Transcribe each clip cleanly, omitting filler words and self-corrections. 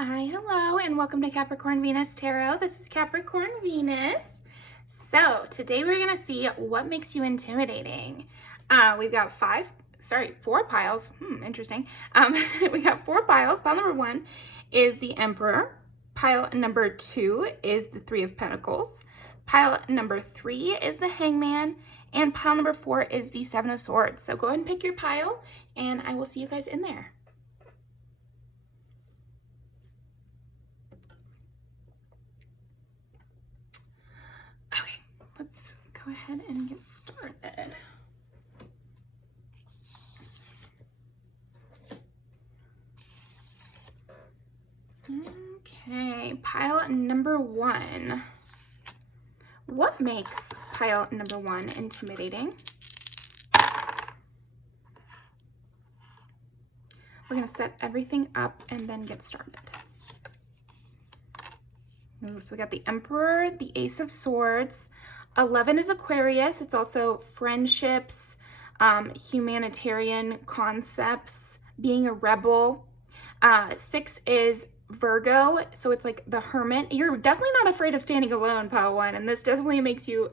Hi, hello, and welcome to Capricorn Venus Tarot. This is Capricorn Venus. So today we're going to see what makes you intimidating. We've got four piles. Interesting. We got four piles. Pile number 1 is the Emperor. Pile number 2 is the Three of Pentacles. Pile number 3 is the Hangman. And pile number 4 is the Seven of Swords. So go ahead and pick your pile, and I will see you guys in there. Let's go ahead and get started. Okay, pile number 1. What makes pile number 1 intimidating? We're going to set everything up and then get started. So we got the Emperor, the Ace of Swords. 11 is Aquarius. It's also friendships, humanitarian concepts, being a rebel. 6 is Virgo, so it's like the Hermit. You're definitely not afraid of standing alone, pile 1, and this definitely makes you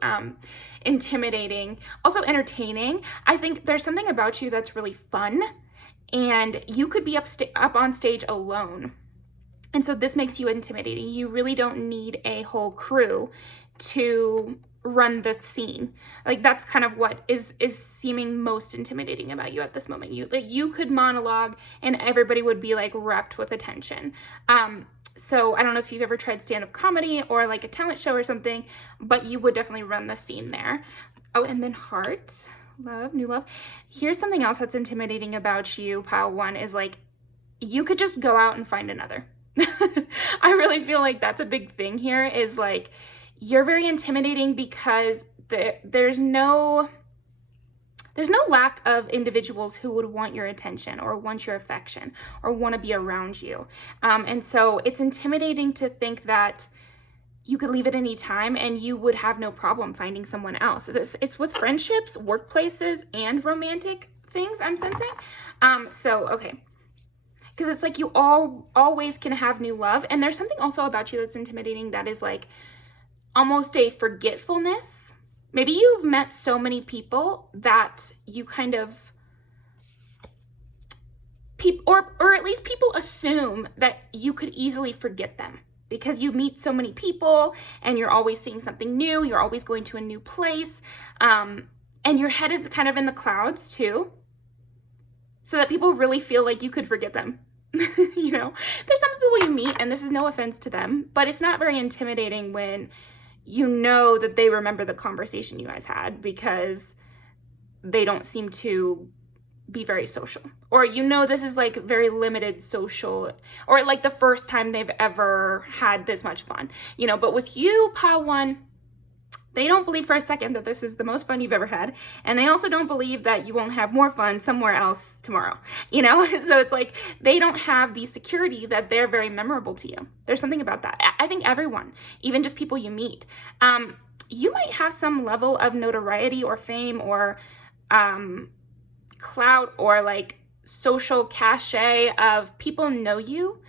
intimidating. Also entertaining. I think there's something about you that's really fun, and you could be up on stage alone. And so this makes you intimidating. You really don't need a whole crew to run the scene. Like, that's kind of what is seeming most intimidating about you at this moment. You could monologue and everybody would be like wrapped with attention. So I don't know if you've ever tried stand-up comedy or like a talent show or something, but you would definitely run the scene there. Oh, and then Heart, love, new love. Here's something else that's intimidating about you, pile 1, is like, you could just go out and find another. I really feel like that's a big thing here, is like, you're very intimidating because there's no lack of individuals who would want your attention or want your affection or want to be around you. And so it's intimidating to think that you could leave at any time and you would have no problem finding someone else. It's with friendships, workplaces, and romantic things, I'm sensing. Okay. Because it's like you always can have new love. And there's something also about you that's intimidating that is like almost a forgetfulness. Maybe you've met so many people that you kind of, or at least people assume that you could easily forget them because you meet so many people and you're always seeing something new. You're always going to a new place. And your head is kind of in the clouds too, so that people really feel like you could forget them. You know, there's some people you meet, and this is no offense to them, but it's not very intimidating when you know that they remember the conversation you guys had because they don't seem to be very social. Or you know this is like very limited social, or like the first time they've ever had this much fun. You know, but with you, pile 1, they don't believe for a second that this is the most fun you've ever had. And they also don't believe that you won't have more fun somewhere else tomorrow, you know? So it's like, they don't have the security that they're very memorable to you. There's something about that. I think everyone, even just people you meet, you might have some level of notoriety or fame or clout or like social cachet of people know you.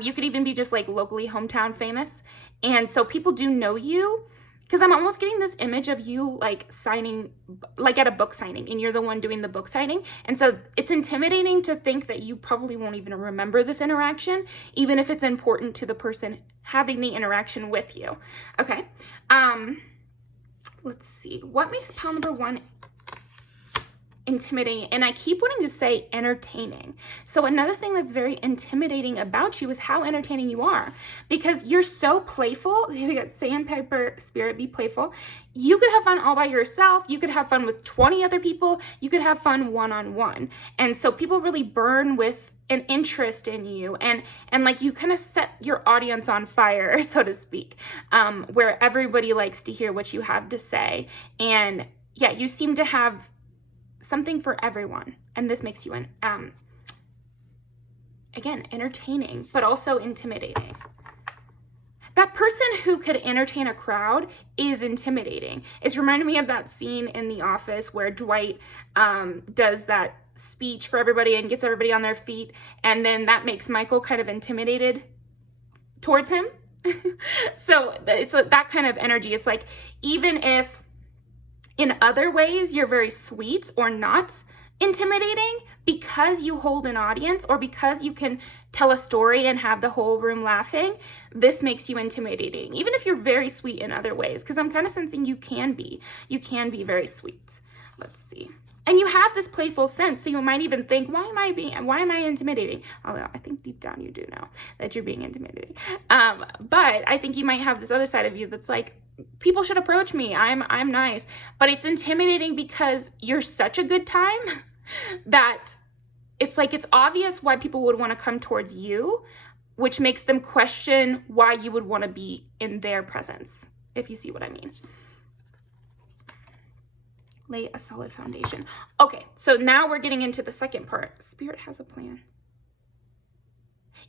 You could even be just like locally hometown famous. And so people do know you. Because I'm almost getting this image of you like signing, like at a book signing, and you're the one doing the book signing. And so it's intimidating to think that you probably won't even remember this interaction, even if it's important to the person having the interaction with you. Okay. Let's see. What makes pile number 1 intimidating? And I keep wanting to say entertaining. So another thing that's very intimidating about you is how entertaining you are, because you're so playful. We got Sandpaper Spirit, be playful. You could have fun all by yourself. You could have fun with 20 other people. You could have fun one-on-one. And so people really burn with an interest in you, and like you kind of set your audience on fire, so to speak, where everybody likes to hear what you have to say. And yeah, you seem to have something for everyone, and this makes you again entertaining, but also intimidating. That person who could entertain a crowd is intimidating. It's reminding me of that scene in The Office where Dwight does that speech for everybody and gets everybody on their feet, and then that makes Michael kind of intimidated towards him. So it's that kind of energy. It's like, even if in other ways you're very sweet or not intimidating, because you hold an audience or because you can tell a story and have the whole room laughing, this makes you intimidating, even if you're very sweet in other ways, because I'm kind of sensing you can be very sweet. Let's see. And you have this playful sense, so you might even think, why am I intimidating? Although I think deep down you do know that you're being intimidating. But I think you might have this other side of you that's like, people should approach me. I'm nice. But it's intimidating because you're such a good time that it's like, it's obvious why people would want to come towards you, which makes them question why you would want to be in their presence, if you see what I mean. Lay a solid foundation. Okay, so now we're getting into the second part. Spirit has a plan.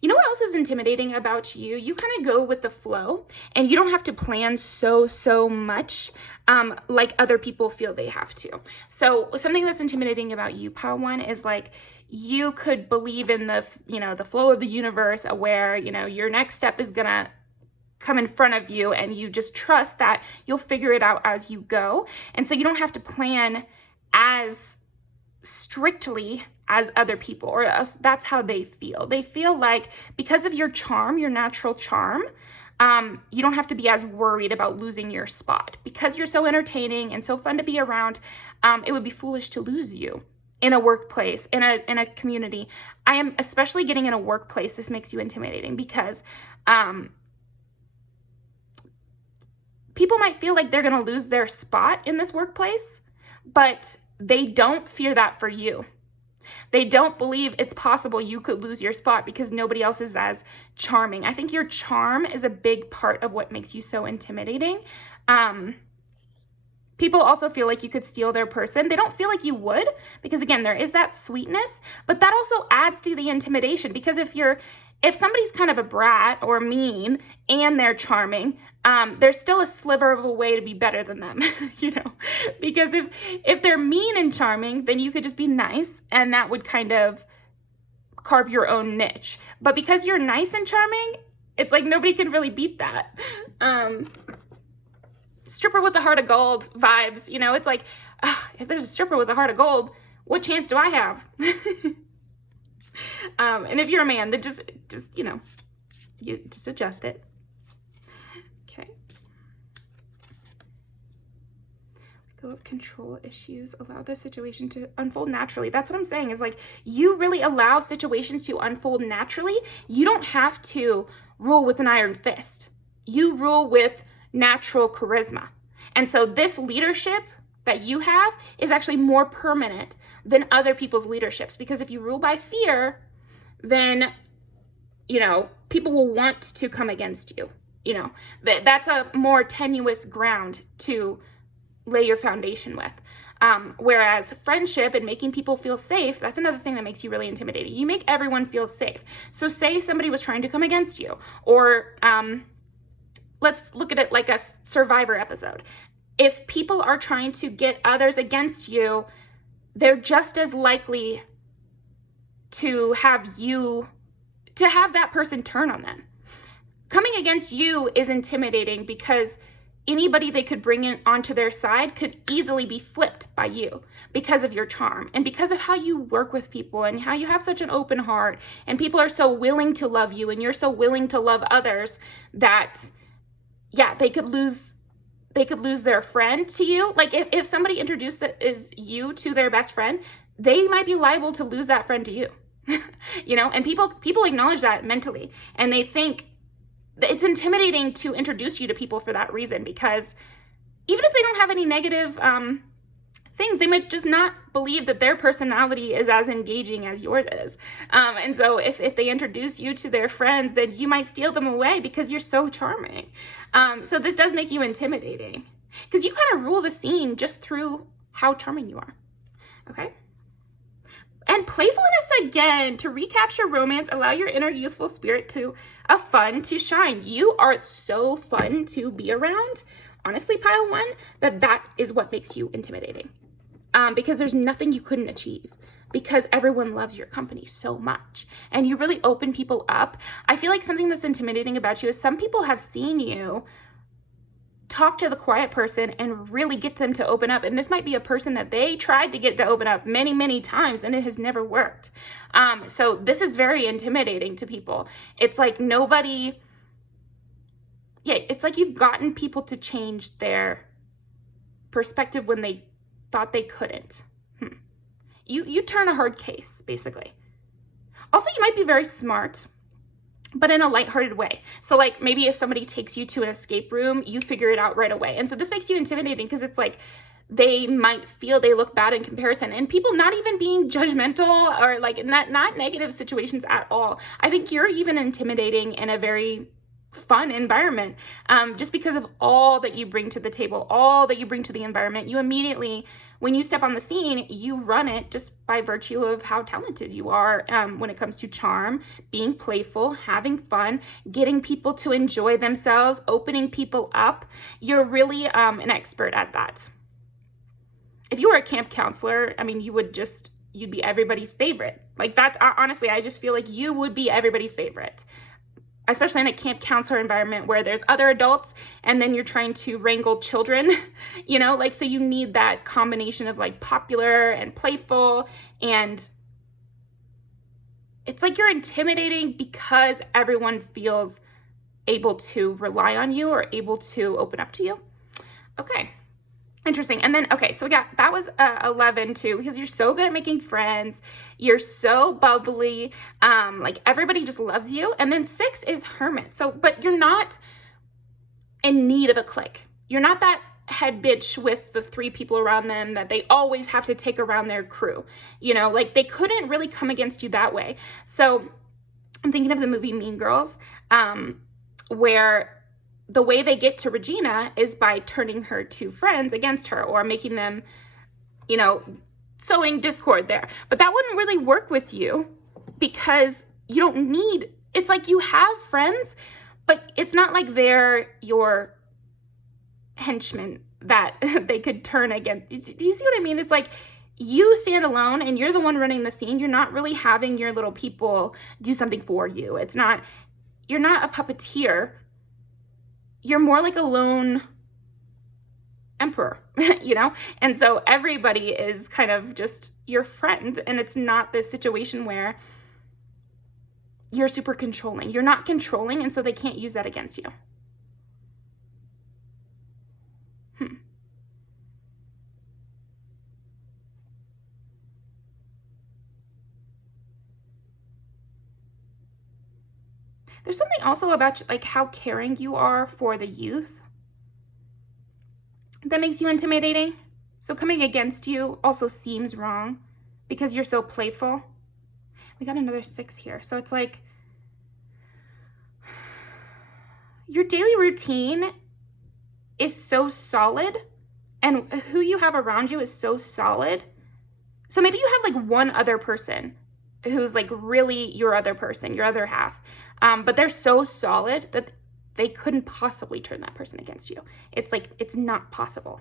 You know what else is intimidating about you? You kind of go with the flow, and you don't have to plan so much like other people feel they have to. So something that's intimidating about you, Pile 1, is like, you could believe in the, the flow of the universe, where, your next step is gonna come in front of you, and you just trust that you'll figure it out as you go. And so you don't have to plan as strictly as other people, or else that's how they feel. They feel like, because of your charm, your natural charm, you don't have to be as worried about losing your spot. Because you're so entertaining and so fun to be around, it would be foolish to lose you in a workplace, in a community. I am especially getting in a workplace, this makes you intimidating, because people might feel like they're going to lose their spot in this workplace, but they don't fear that for you. They don't believe it's possible you could lose your spot because nobody else is as charming. I think your charm is a big part of what makes you so intimidating. People also feel like you could steal their person. They don't feel like you would, because again, there is that sweetness, but that also adds to the intimidation, because if somebody's kind of a brat or mean and they're charming, there's still a sliver of a way to be better than them, because if they're mean and charming, then you could just be nice, and that would kind of carve your own niche. But because you're nice and charming, it's like nobody can really beat that. Stripper with a heart of gold vibes, it's like, if there's a stripper with a heart of gold, what chance do I have? And if you're a man, then just you just adjust it. Okay. Go with control issues. Allow the situation to unfold naturally. That's what I'm saying, is like, you really allow situations to unfold naturally. You don't have to rule with an iron fist. You rule with natural charisma. And so this leadership that you have is actually more permanent than other people's leaderships, because if you rule by fear, then people will want to come against you. That's a more tenuous ground to lay your foundation with. Whereas friendship and making people feel safe, that's another thing that makes you really intimidating. You make everyone feel safe. So say somebody was trying to come against you, or let's look at it like a Survivor episode. If people are trying to get others against you, they're just as likely to have that person turn on them. Coming against you is intimidating, because anybody they could bring in onto their side could easily be flipped by you because of your charm and because of how you work with people and how you have such an open heart, and people are so willing to love you and you're so willing to love others that, yeah, they could lose their friend to you. Like if somebody introduced that is you to their best friend, they might be liable to lose that friend to you. And people acknowledge that mentally, and they think that it's intimidating to introduce you to people for that reason, because even if they don't have any negative things, they might just not believe that their personality is as engaging as yours is. And so if they introduce you to their friends, then you might steal them away because you're so charming. So this does make you intimidating, because you kind of rule the scene just through how charming you are. Okay? And playfulness again, to recapture romance, allow your inner youthful spirit to shine. You are so fun to be around. Honestly, Pile 1, that is what makes you intimidating. Because there's nothing you couldn't achieve. because everyone loves your company so much and you really open people up. I feel like something that's intimidating about you is some people have seen you talk to the quiet person and really get them to open up. And this might be a person that they tried to get to open up many, many times and it has never worked. So this is very intimidating to people. It's like it's like you've gotten people to change their perspective when they thought they couldn't. You turn a hard case, basically. Also, you might be very smart, but in a lighthearted way. So like maybe if somebody takes you to an escape room, you figure it out right away. And so this makes you intimidating because it's like they might feel they look bad in comparison, and people not even being judgmental or like not negative situations at all. I think you're even intimidating in a very fun environment, just because of all that you bring to the table, all that you bring to the environment. You immediately, when you step on the scene, you run it just by virtue of how talented you are when it comes to charm, being playful, having fun, getting people to enjoy themselves, opening people up. You're really an expert at that. If you were a camp counselor, I mean, you'd be everybody's favorite. Like that, honestly, I just feel like you would be everybody's favorite, especially in a camp counselor environment where there's other adults and then you're trying to wrangle children, so you need that combination of like popular and playful, and it's like you're intimidating because everyone feels able to rely on you or able to open up to you. Okay. Interesting. And then, okay, so that was 11 too, because you're so good at making friends. You're so bubbly. Like everybody just loves you. And then 6 is hermit. So, but you're not in need of a clique. You're not that head bitch with the 3 people around them that they always have to take around their crew. Like they couldn't really come against you that way. So I'm thinking of the movie Mean Girls, where the way they get to Regina is by turning her to friends against her or making them, sowing discord there. But that wouldn't really work with you because you don't need, it's like you have friends, but it's not like they're your henchmen that they could turn against. Do you see what I mean? It's like you stand alone and you're the one running the scene. You're not really having your little people do something for you. You're not a puppeteer. You're more like a lone emperor, And so everybody is kind of just your friend. And it's not this situation where you're super controlling. You're not controlling, and so they can't use that against you. There's something also about like how caring you are for the youth that makes you intimidating. So coming against you also seems wrong because you're so playful. We got another 6 here. So it's like your daily routine is so solid and who you have around you is so solid. So maybe you have like one other person who's like really your other person, your other half. But they're so solid that they couldn't possibly turn that person against you. It's like, it's not possible.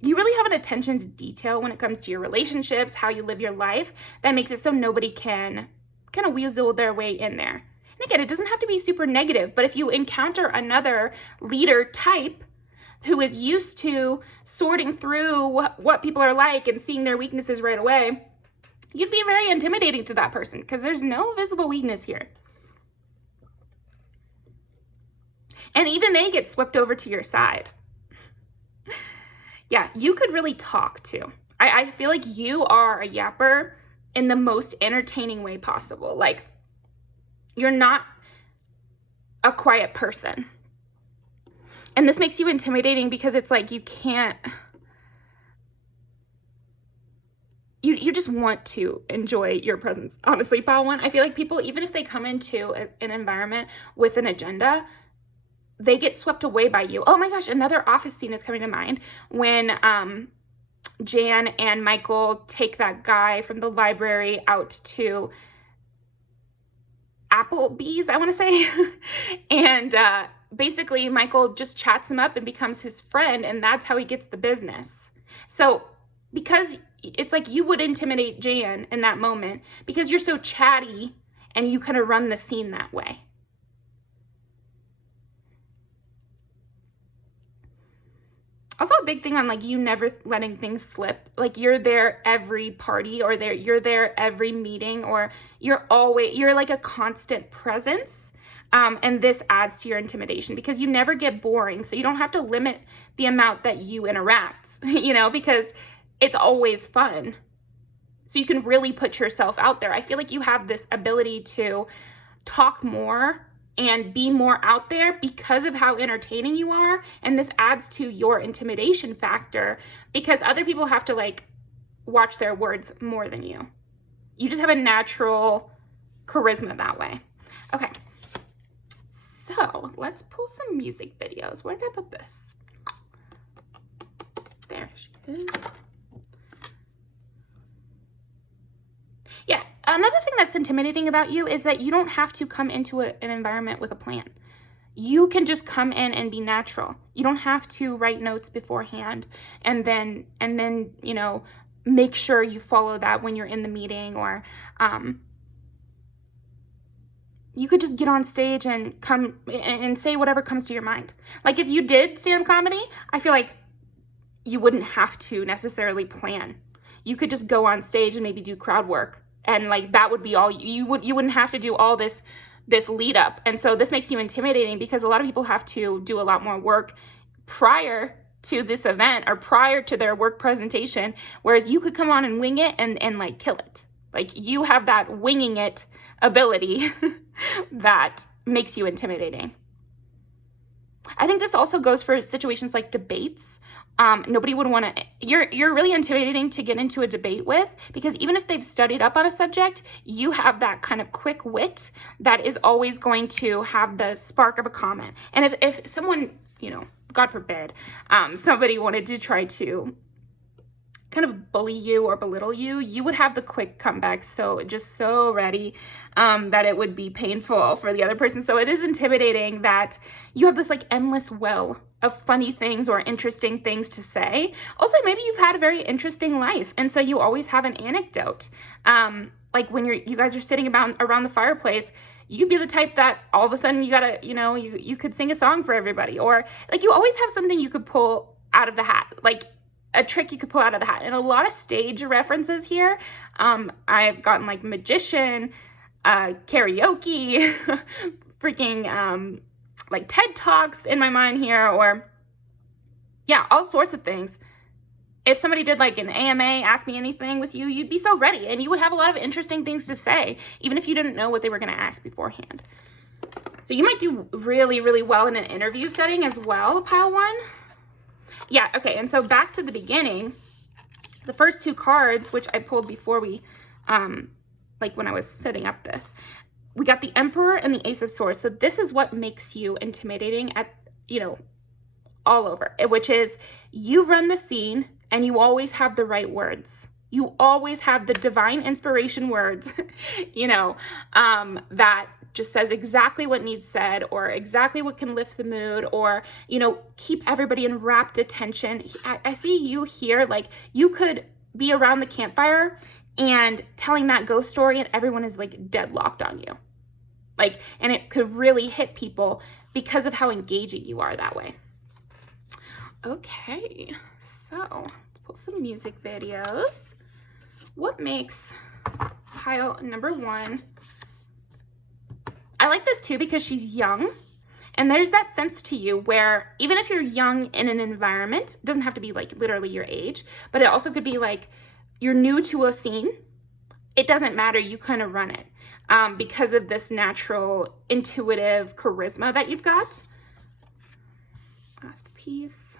You really have an attention to detail when it comes to your relationships, how you live your life, that makes it so nobody can kind of weasel their way in there. And again, it doesn't have to be super negative, but if you encounter another leader type who is used to sorting through what people are like and seeing their weaknesses right away, you'd be very intimidating to that person because there's no visible weakness here. And even they get swept over to your side. Yeah, you could really talk too. I feel like you are a yapper in the most entertaining way possible. Like, you're not a quiet person. And this makes you intimidating because it's like you can't, you just want to enjoy your presence. Honestly, Pile 1, I feel like people, even if they come into an environment with an agenda, they get swept away by you. Oh my gosh, another office scene is coming to mind when Jan and Michael take that guy from the library out to Applebee's, I want to say, and basically Michael just chats him up and becomes his friend, and that's how he gets the business. So because it's like you would intimidate Jan in that moment because you're so chatty and you kind of run the scene that way. Also a big thing on like you never letting things slip. Like you're there every party, or you're there every meeting, or you're like a constant presence. And this adds to your intimidation because you never get boring. So you don't have to limit the amount that you interact, because it's always fun. So you can really put yourself out there. I feel like you have this ability to talk more and be more out there because of how entertaining you are. And this adds to your intimidation factor because other people have to like watch their words more than you. You just have a natural charisma that way. Okay. So let's pull some music videos. Where did I put this? There she is. Yeah, another thing that's intimidating about you is that you don't have to come into an environment with a plan. You can just come in and be natural. You don't have to write notes beforehand and then make sure you follow that when you're in the meeting, or you could just get on stage and come and say whatever comes to your mind. Like if you did stand-up comedy, I feel like you wouldn't have to necessarily plan. You could just go on stage and maybe do crowd work. And like that would be all you wouldn't have to do all this lead up. And so this makes you intimidating because a lot of people have to do a lot more work prior to this event or prior to their work presentation, whereas you could come on and wing it and like kill it. Like you have that winging it ability that makes you intimidating. I think this also goes for situations like debates. Nobody would want to, you're really intimidating to get into a debate with, because even if they've studied up on a subject, you have that kind of quick wit that is always going to have the spark of a comment. And if someone, God forbid, somebody wanted to try to kind of bully you or belittle you, you would have the quick comeback so ready that it would be painful for the other person. So it is intimidating that you have this like endless well of funny things or interesting things to say. Also, maybe you've had a very interesting life, and so you always have an anecdote. Like when you guys are sitting around the fireplace, you'd be the type that all of a sudden you gotta, you could sing a song for everybody, or like you always have something you could pull out of the hat, like a trick you could pull out of the hat. And a lot of stage references here. I've gotten like magician, karaoke, freaking like TED Talks in my mind here, or yeah, all sorts of things. If somebody did like an AMA, ask me anything with you, you'd be so ready and you would have a lot of interesting things to say, even if you didn't know what they were going to ask beforehand. So you might do really, really well in an interview setting as well, pile one. Yeah, okay, and so back to the beginning, the first two cards, which I pulled before we, like when I was setting up this, we got the Emperor and the Ace of Swords. So this is what makes you intimidating at, all over, which is you run the scene and you always have the right words. You always have the divine inspiration words, that just says exactly what needs said, or exactly what can lift the mood, or, keep everybody in rapt attention. I see you here, like you could be around the campfire and telling that ghost story and everyone is like deadlocked on you. Like, and it could really hit people because of how engaging you are that way. Okay, so let's pull some music videos. What makes pile number one? I like this too because she's young, and there's that sense to you where even if you're young in an environment, it doesn't have to be like literally your age, but it also could be like you're new to a scene. It doesn't matter, you kind of run it because of this natural intuitive charisma that you've got. Last piece.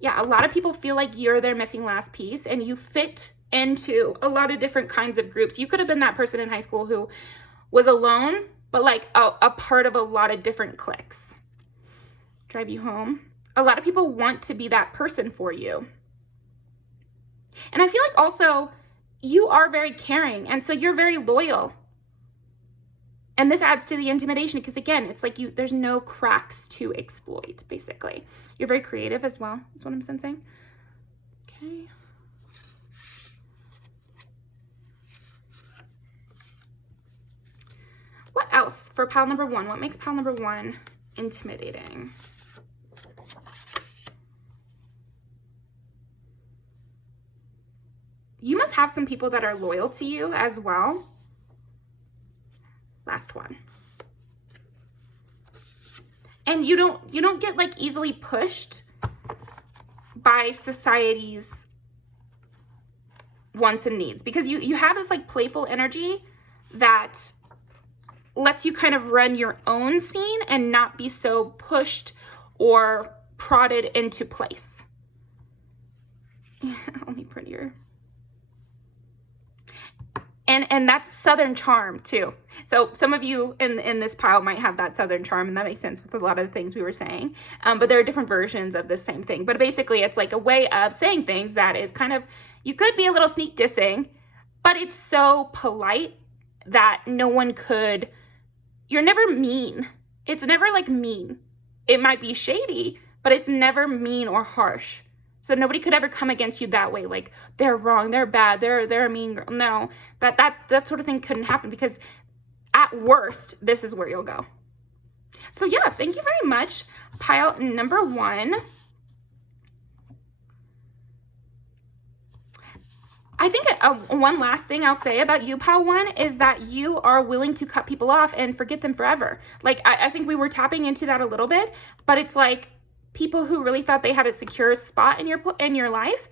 Yeah, a lot of people feel like you're their missing last piece, and you fit into a lot of different kinds of groups. You could have been that person in high school who was alone, but like a part of a lot of different cliques. Drive you home. A lot of people want to be that person for you. And I feel like also you are very caring, and so you're very loyal. And this adds to the intimidation because, again, it's like there's no cracks to exploit, basically. You're very creative as well, is what I'm sensing. Okay. What else for pile number 1? What makes pile number 1 intimidating? You must have some people that are loyal to you as well. Last one. And you don't get like easily pushed by society's wants and needs, because you have this like playful energy that lets you kind of run your own scene and not be so pushed or prodded into place. Yeah, only prettier. And that's Southern charm too. So some of you in this pile might have that Southern charm, and that makes sense with a lot of the things we were saying. But there are different versions of the same thing. But basically, it's like a way of saying things that is kind of, you could be a little sneak dissing, but it's so polite that no one could, you're never mean. It's never like mean. It might be shady, but it's never mean or harsh. So nobody could ever come against you that way, like they're wrong, they're bad, they're a mean girl. No, that sort of thing couldn't happen, because at worst, this is where you'll go. So yeah, thank you very much. Pile number 1. I think one last thing I'll say about you, pile 1, is that you are willing to cut people off and forget them forever. Like, I think we were tapping into that a little bit, but it's like, people who really thought they had a secure spot in your life,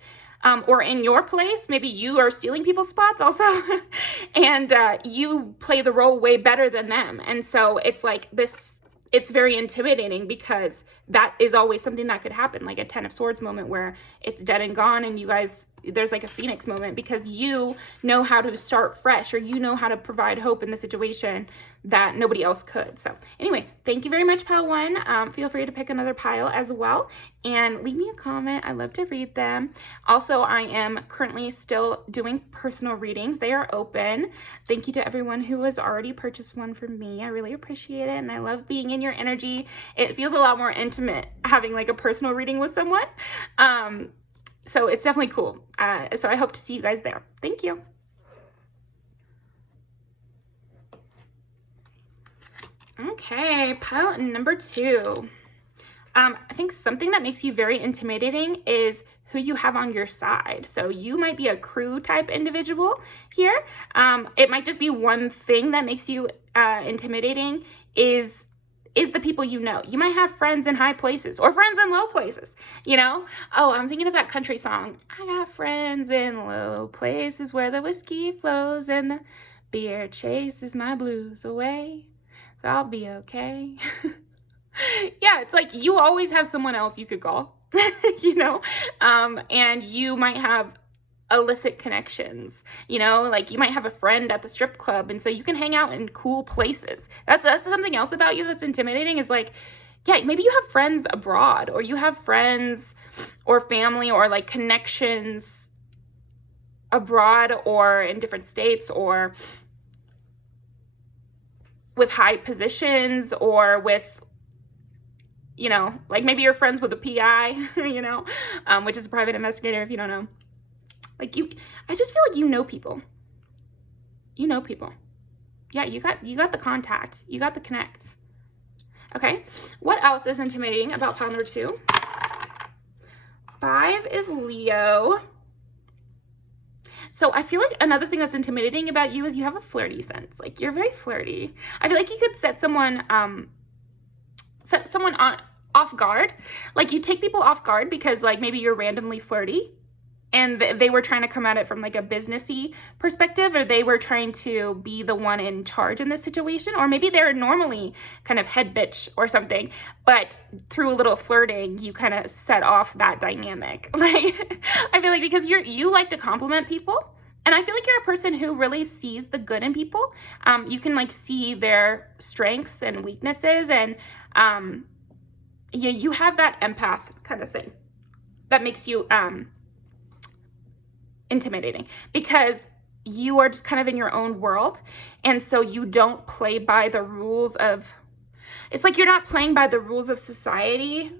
or in your place. Maybe you are stealing people's spots also, and you play the role way better than them. And so it's like this, it's very intimidating, because that is always something that could happen, like a 10 of Swords moment where it's dead and gone, and you guys, there's like a Phoenix moment, because you know how to start fresh, or you know how to provide hope in the situation that nobody else could. So anyway, thank you very much, pile 1. Feel free to pick another pile as well, and leave me a comment. I love to read them. Also, I am currently still doing personal readings. They are open. Thank you to everyone who has already purchased one from me. I really appreciate it, and I love being in your energy. It feels a lot more intimate having like a personal reading with someone. So it's definitely cool. So I hope to see you guys there. Thank you. Okay, pile number 2. I think something that makes you very intimidating is who you have on your side. So you might be a crew type individual here. It might just be one thing that makes you intimidating is the people you know. You might have friends in high places or friends in low places, you know? Oh, I'm thinking of that country song. I got friends in low places where the whiskey flows and the beer chases my blues away. So I'll be okay. Yeah, it's like you always have someone else you could call, you know? And you might have illicit connections, you know, like you might have a friend at the strip club, and so you can hang out in cool places. That's something else about you that's intimidating, is like, yeah, maybe you have friends abroad, or you have friends or family or like connections abroad or in different states, or with high positions, or with, you know, like maybe you're friends with a PI, you know, which is a private investigator if you don't know. Like I just feel like you know people. You know people. Yeah, you got the contact. You got the connect. Okay, what else is intimidating about pile number 2? 5 is Leo. So I feel like another thing that's intimidating about you is you have a flirty sense. Like you're very flirty. I feel like you could set someone off guard. Like you take people off guard because like maybe you're randomly flirty, and they were trying to come at it from like a businessy perspective, or they were trying to be the one in charge in this situation, or maybe they're normally kind of head bitch or something, but through a little flirting, you kind of set off that dynamic. Like, I feel like because you like to compliment people, and I feel like you're a person who really sees the good in people. You can like see their strengths and weaknesses, and yeah, you have that empath kind of thing that makes you intimidating, because you are just kind of in your own world. And so you don't play by the rules of, it's like you're not playing by the rules of society.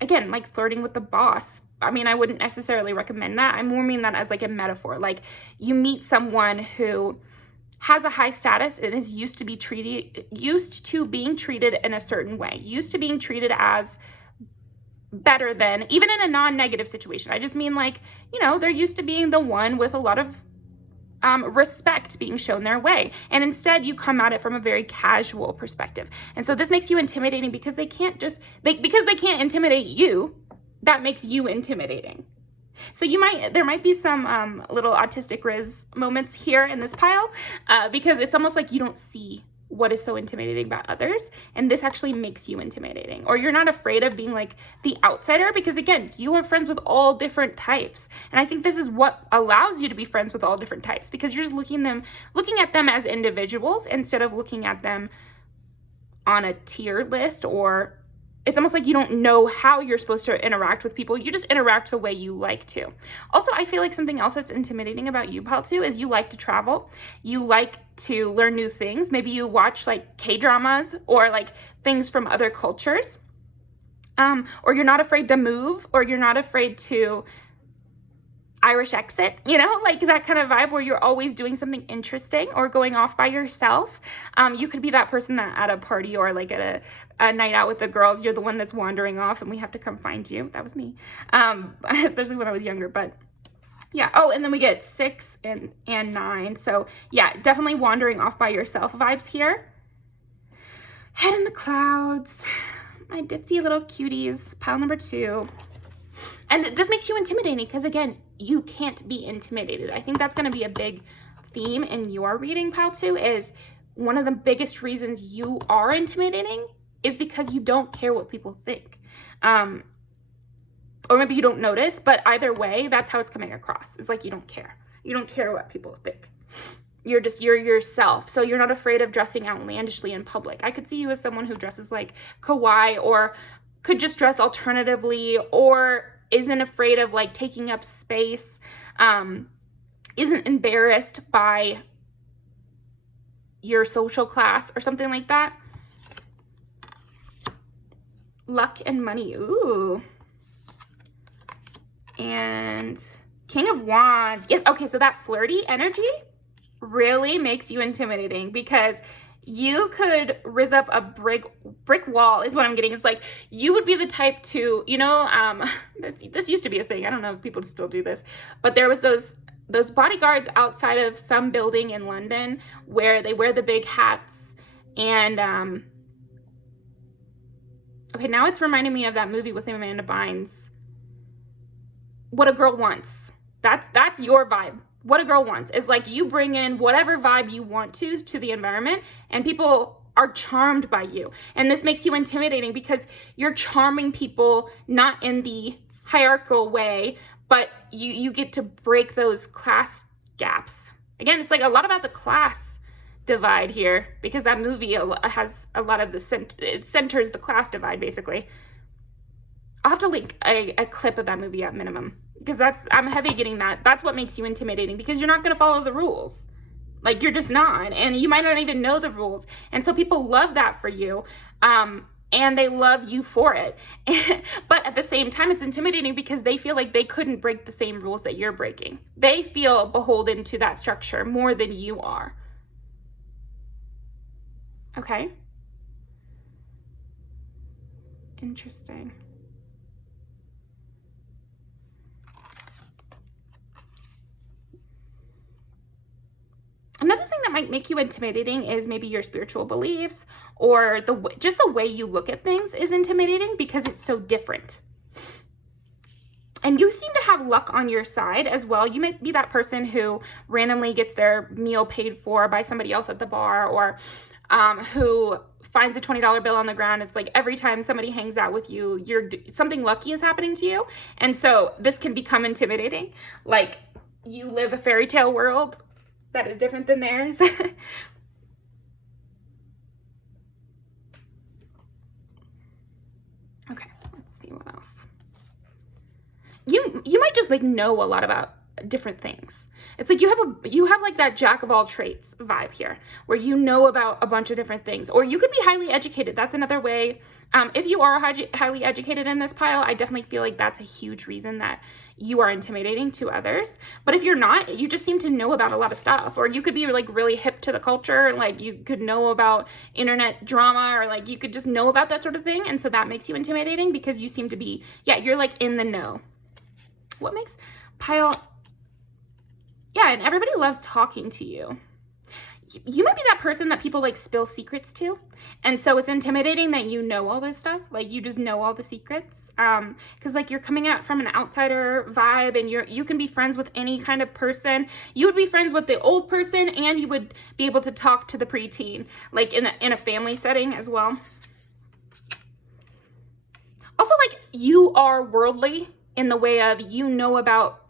Again, like flirting with the boss. I mean, I wouldn't necessarily recommend that. I'm more meaning that as like a metaphor. Like you meet someone who has a high status and is used to being treated in a certain way, used to being treated as better than, even in a non-negative situation. I just mean like, you know, they're used to being the one with a lot of respect being shown their way. And instead you come at it from a very casual perspective. And so this makes you intimidating because they can't intimidate you. That makes you intimidating. So there might be some little autistic Riz moments here in this pile because it's almost like you don't see what is so intimidating about others, and this actually makes you intimidating. Or you're not afraid of being like the outsider because, again, you are friends with all different types. And I think this is what allows you to be friends with all different types, because you're just looking at them as individuals instead of looking at them on a tier list, or it's almost like you don't know how you're supposed to interact with people. You just interact the way you like to. Also, I feel like something else that's intimidating about you, pal, too, is you like to travel. You like to learn new things. Maybe you watch like K-dramas or like things from other cultures. Or you're not afraid to move, or you're not afraid to Irish exit, you know, like that kind of vibe where you're always doing something interesting or going off by yourself. You could be that person that at a party or like at a night out with the girls, you're the one that's wandering off and we have to come find you. That was me, especially when I was younger. But yeah. Oh, and then we get 6 and 9. So yeah, definitely wandering off by yourself vibes here. Head in the clouds. My ditzy little cuties, pile number 2. And this makes you intimidating because, again, you can't be intimidated. I think that's going to be a big theme in your reading, pal, too, is one of the biggest reasons you are intimidating is because you don't care what people think. Or maybe you don't notice, but either way, that's how it's coming across. It's like you don't care. You don't care what people think. You're yourself. So you're not afraid of dressing outlandishly in public. I could see you as someone who dresses like kawaii, or could just dress alternatively, or isn't afraid of like taking up space, isn't embarrassed by your social class or something like that. Luck and money. Ooh. And King of Wands. Yes. Okay. So that flirty energy really makes you intimidating because you could riz up a brick wall is what I'm getting. It's like you would be the type to, you know, this used to be a thing. I don't know if people still do this, but there was those bodyguards outside of some building in London where they wear the big hats. And okay, now it's reminding me of that movie with Amanda Bynes, What a Girl Wants. That's your vibe. What a Girl Wants is like you bring in whatever vibe you want to the environment, and people are charmed by you. And this makes you intimidating because you're charming people not in the hierarchical way, but you get to break those class gaps. Again, it's like a lot about the class divide here because that movie has a lot of it centers the class divide basically. I'll have to link a clip of that movie at minimum, because I'm heavy getting that. That's what makes you intimidating, because you're not going to follow the rules. Like, you're just not, and you might not even know the rules. And so people love that for you, and they love you for it. But at the same time, it's intimidating because they feel like they couldn't break the same rules that you're breaking. They feel beholden to that structure more than you are. Okay. Interesting. Another thing that might make you intimidating is maybe your spiritual beliefs, or just the way you look at things is intimidating because it's so different. And you seem to have luck on your side as well. You might be that person who randomly gets their meal paid for by somebody else at the bar, or who finds a $20 bill on the ground. It's like every time somebody hangs out with you, something lucky is happening to you. And so this can become intimidating. Like you live a fairy tale world that is different than theirs. Okay, let's see what else. You might just like know a lot about different things. It's like you have like that jack of all trades vibe here, where you know about a bunch of different things. Or you could be highly educated. That's another way. If you are highly educated in this pile, I definitely feel like that's a huge reason that you are intimidating to others. But if you're not, you just seem to know about a lot of stuff. Or you could be like really hip to the culture, like you could know about internet drama, or like you could just know about that sort of thing. And so that makes you intimidating because you seem to be, yeah, you're like in the know. What makes pile, yeah, and everybody loves talking to you. You might be that person that people like spill secrets to. And so it's intimidating that you know all this stuff. Like you just know all the secrets. Because like you're coming out from an outsider vibe, and you can be friends with any kind of person. You would be friends with the old person, and you would be able to talk to the preteen, like in a family setting as well. Also, like you are worldly in the way of you know about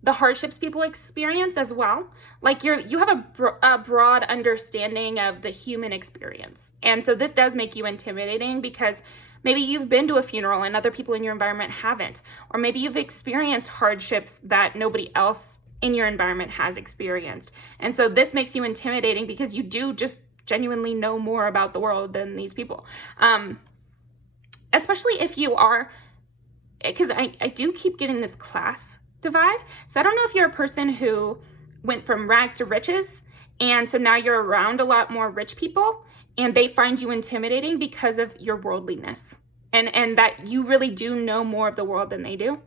the hardships people experience as well. Like you have a broad understanding of the human experience. And so this does make you intimidating because maybe you've been to a funeral and other people in your environment haven't. Or maybe you've experienced hardships that nobody else in your environment has experienced. And so this makes you intimidating because you do just genuinely know more about the world than these people. Especially if you are, because I do keep getting this class divide. So I don't know if you're a person who went from rags to riches, and so now you're around a lot more rich people and they find you intimidating because of your worldliness, and that you really do know more of the world than they do.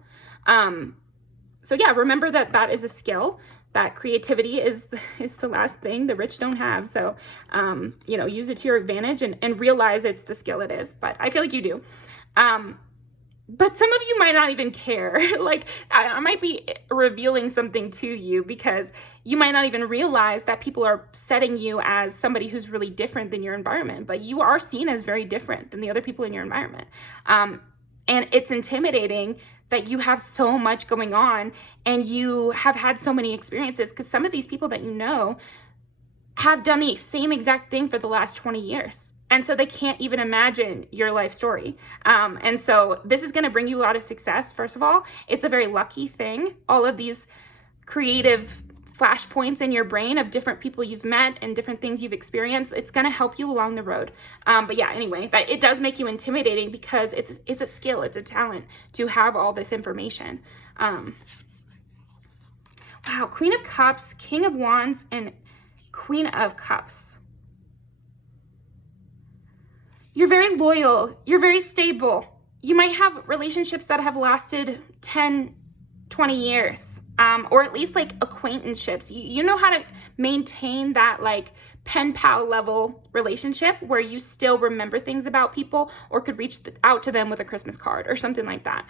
So yeah, remember that is a skill. That creativity is the last thing the rich don't have. So use it to your advantage and realize it's the skill it is. But I feel like you do. But some of you might not even care. Like I might be revealing something to you because you might not even realize that people are setting you as somebody who's really different than your environment, but you are seen as very different than the other people in your environment. And it's intimidating that you have so much going on and you have had so many experiences, because some of these people that you know have done the same exact thing for the last 20 years. And so they can't even imagine your life story. And so this is going to bring you a lot of success. First of all, it's a very lucky thing. All of these creative flashpoints in your brain of different people you've met and different things you've experienced, it's going to help you along the road. But yeah, anyway, it does make you intimidating because it's a skill, it's a talent to have all this information. Wow, Queen of Cups, King of Wands, and Queen of Cups. You're very loyal. You're very stable. You might have relationships that have lasted 10, 20 years, or at least like acquaintanceships. You know how to maintain that like pen pal level relationship where you still remember things about people or could reach out to them with a Christmas card or something like that.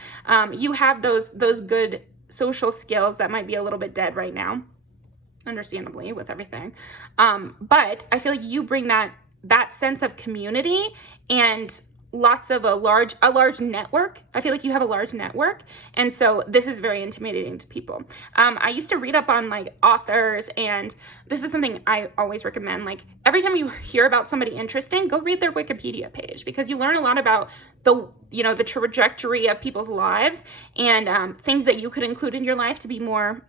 You have those good social skills that might be a little bit dead right now, understandably, with everything. But I feel like you bring that sense of community and lots of a large network. I feel like you have a large network. And so this is very intimidating to people. I used to read up on like authors, and this is something I always recommend. Like every time you hear about somebody interesting, go read their Wikipedia page, because you learn a lot about the trajectory of people's lives and things that you could include in your life to be more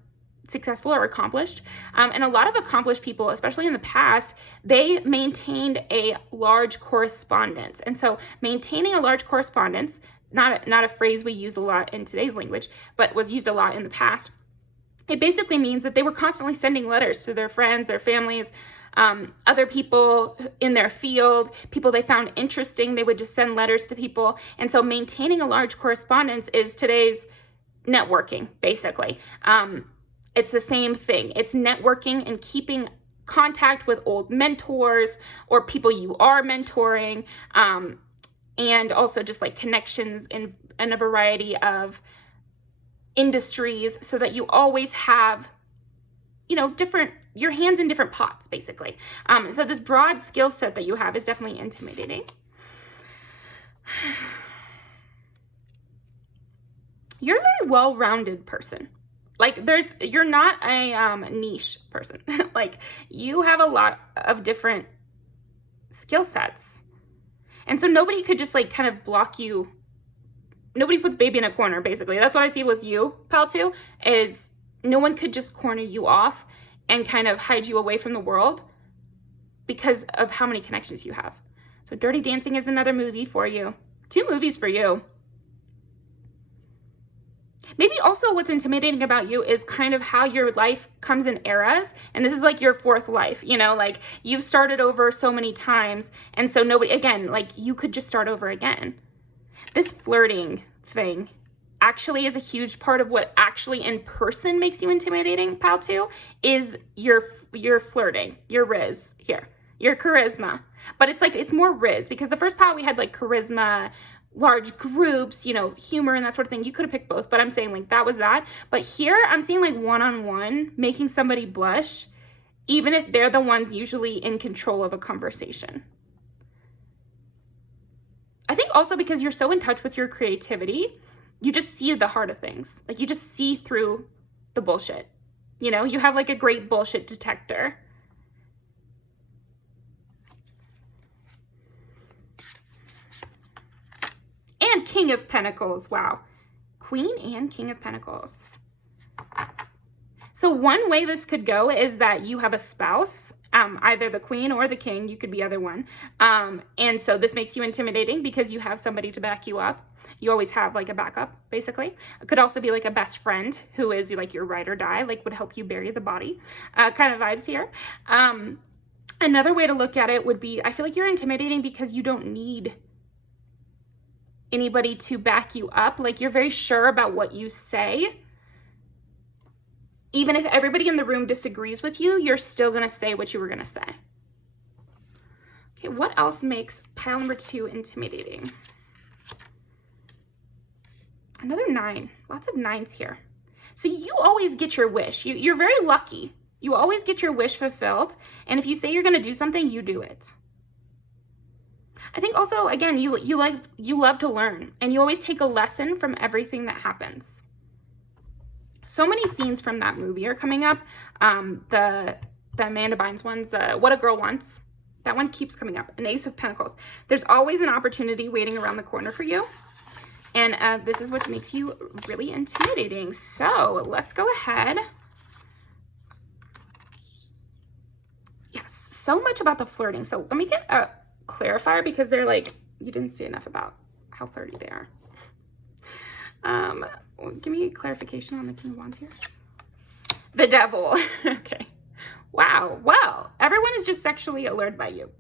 successful or accomplished. And a lot of accomplished people, especially in the past, they maintained a large correspondence. And so maintaining a large correspondence, not a phrase we use a lot in today's language, but was used a lot in the past. It basically means that they were constantly sending letters to their friends, their families, other people in their field, people they found interesting. They would just send letters to people. And so maintaining a large correspondence is today's networking, basically. It's the same thing. It's networking and keeping contact with old mentors or people you are mentoring, and also just like connections in a variety of industries, so that you always have, your hands in different pots, basically. So this broad skill set that you have is definitely intimidating. You're a very well-rounded person. Like you're not a niche person. Like you have a lot of different skill sets. And so nobody could just like kind of block you. Nobody puts baby in a corner, basically. That's what I see with you, pal, too, is no one could just corner you off and kind of hide you away from the world because of how many connections you have. So Dirty Dancing is another movie for you. 2 movies for you. Maybe also what's intimidating about you is kind of how your life comes in eras. And this is like your 4th life, you know, like you've started over so many times. And so nobody, again, like you could just start over again. This flirting thing actually is a huge part of what actually in person makes you intimidating, pile 2, is your flirting, your riz here, your charisma. But it's like, it's more riz, because the first pile we had like charisma, large groups, you know, humor and that sort of thing. You could have picked both, but I'm saying like that was that. But here I'm seeing like one-on-one making somebody blush, even if they're the ones usually in control of a conversation. I think also because you're so in touch with your creativity, you just see the heart of things. Like you just see through the bullshit. You know, you have like a great bullshit detector. And King of Pentacles, wow. Queen and King of Pentacles. So one way this could go is that you have a spouse, either the queen or the king, you could be either one. And so this makes you intimidating because you have somebody to back you up. You always have like a backup, basically. It could also be like a best friend who is like your ride or die, like would help you bury the body, kind of vibes here. Another way to look at it would be, I feel like you're intimidating because you don't need anybody to back you up. Like you're very sure about what you say. Even if everybody in the room disagrees with you, you're still gonna say what you were gonna say. Okay, what else makes pile number 2 intimidating? Another 9, lots of 9s here. So you always get your wish. You're very lucky. You always get your wish fulfilled. And if you say you're gonna do something, you do it. I think also, again, you love to learn, and you always take a lesson from everything that happens. So many scenes from that movie are coming up. The Amanda Bynes ones, What a Girl Wants, that one keeps coming up. An Ace of Pentacles. There's always an opportunity waiting around the corner for you. And this is what makes you really intimidating. So let's go ahead. Yes, so much about the flirting. So let me get a clarifier, because they're like, you didn't say enough about how flirty they are. Give me clarification on the King of Wands here. The Devil. Okay. Wow. Well, everyone is just sexually allured by you.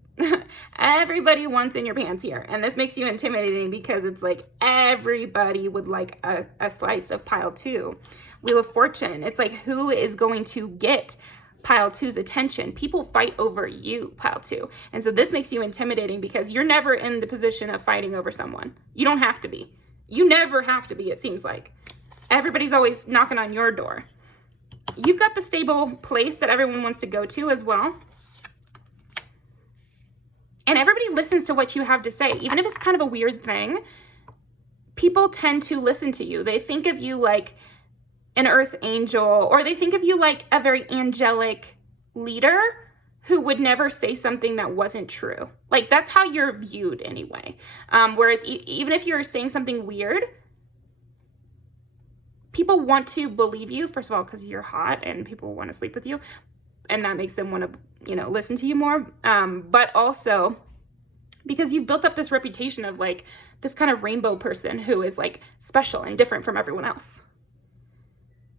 Everybody wants in your pants here. And this makes you intimidating because it's like everybody would like a slice of pile 2. Wheel of Fortune. It's like, who is going to get pile 2's attention? People fight over you, pile 2. And so this makes you intimidating because you're never in the position of fighting over someone. You don't have to be. You never have to be, it seems like. Everybody's always knocking on your door. You've got the stable place that everyone wants to go to as well. And everybody listens to what you have to say. Even if it's kind of a weird thing, people tend to listen to you. They think of you like an earth angel, or they think of you like a very angelic leader who would never say something that wasn't true. Like that's how you're viewed anyway. Whereas even if you're saying something weird, people want to believe you, first of all, because you're hot and people want to sleep with you. And that makes them want to, you know, listen to you more. But also because you've built up this reputation of like this kind of rainbow person who is like special and different from everyone else.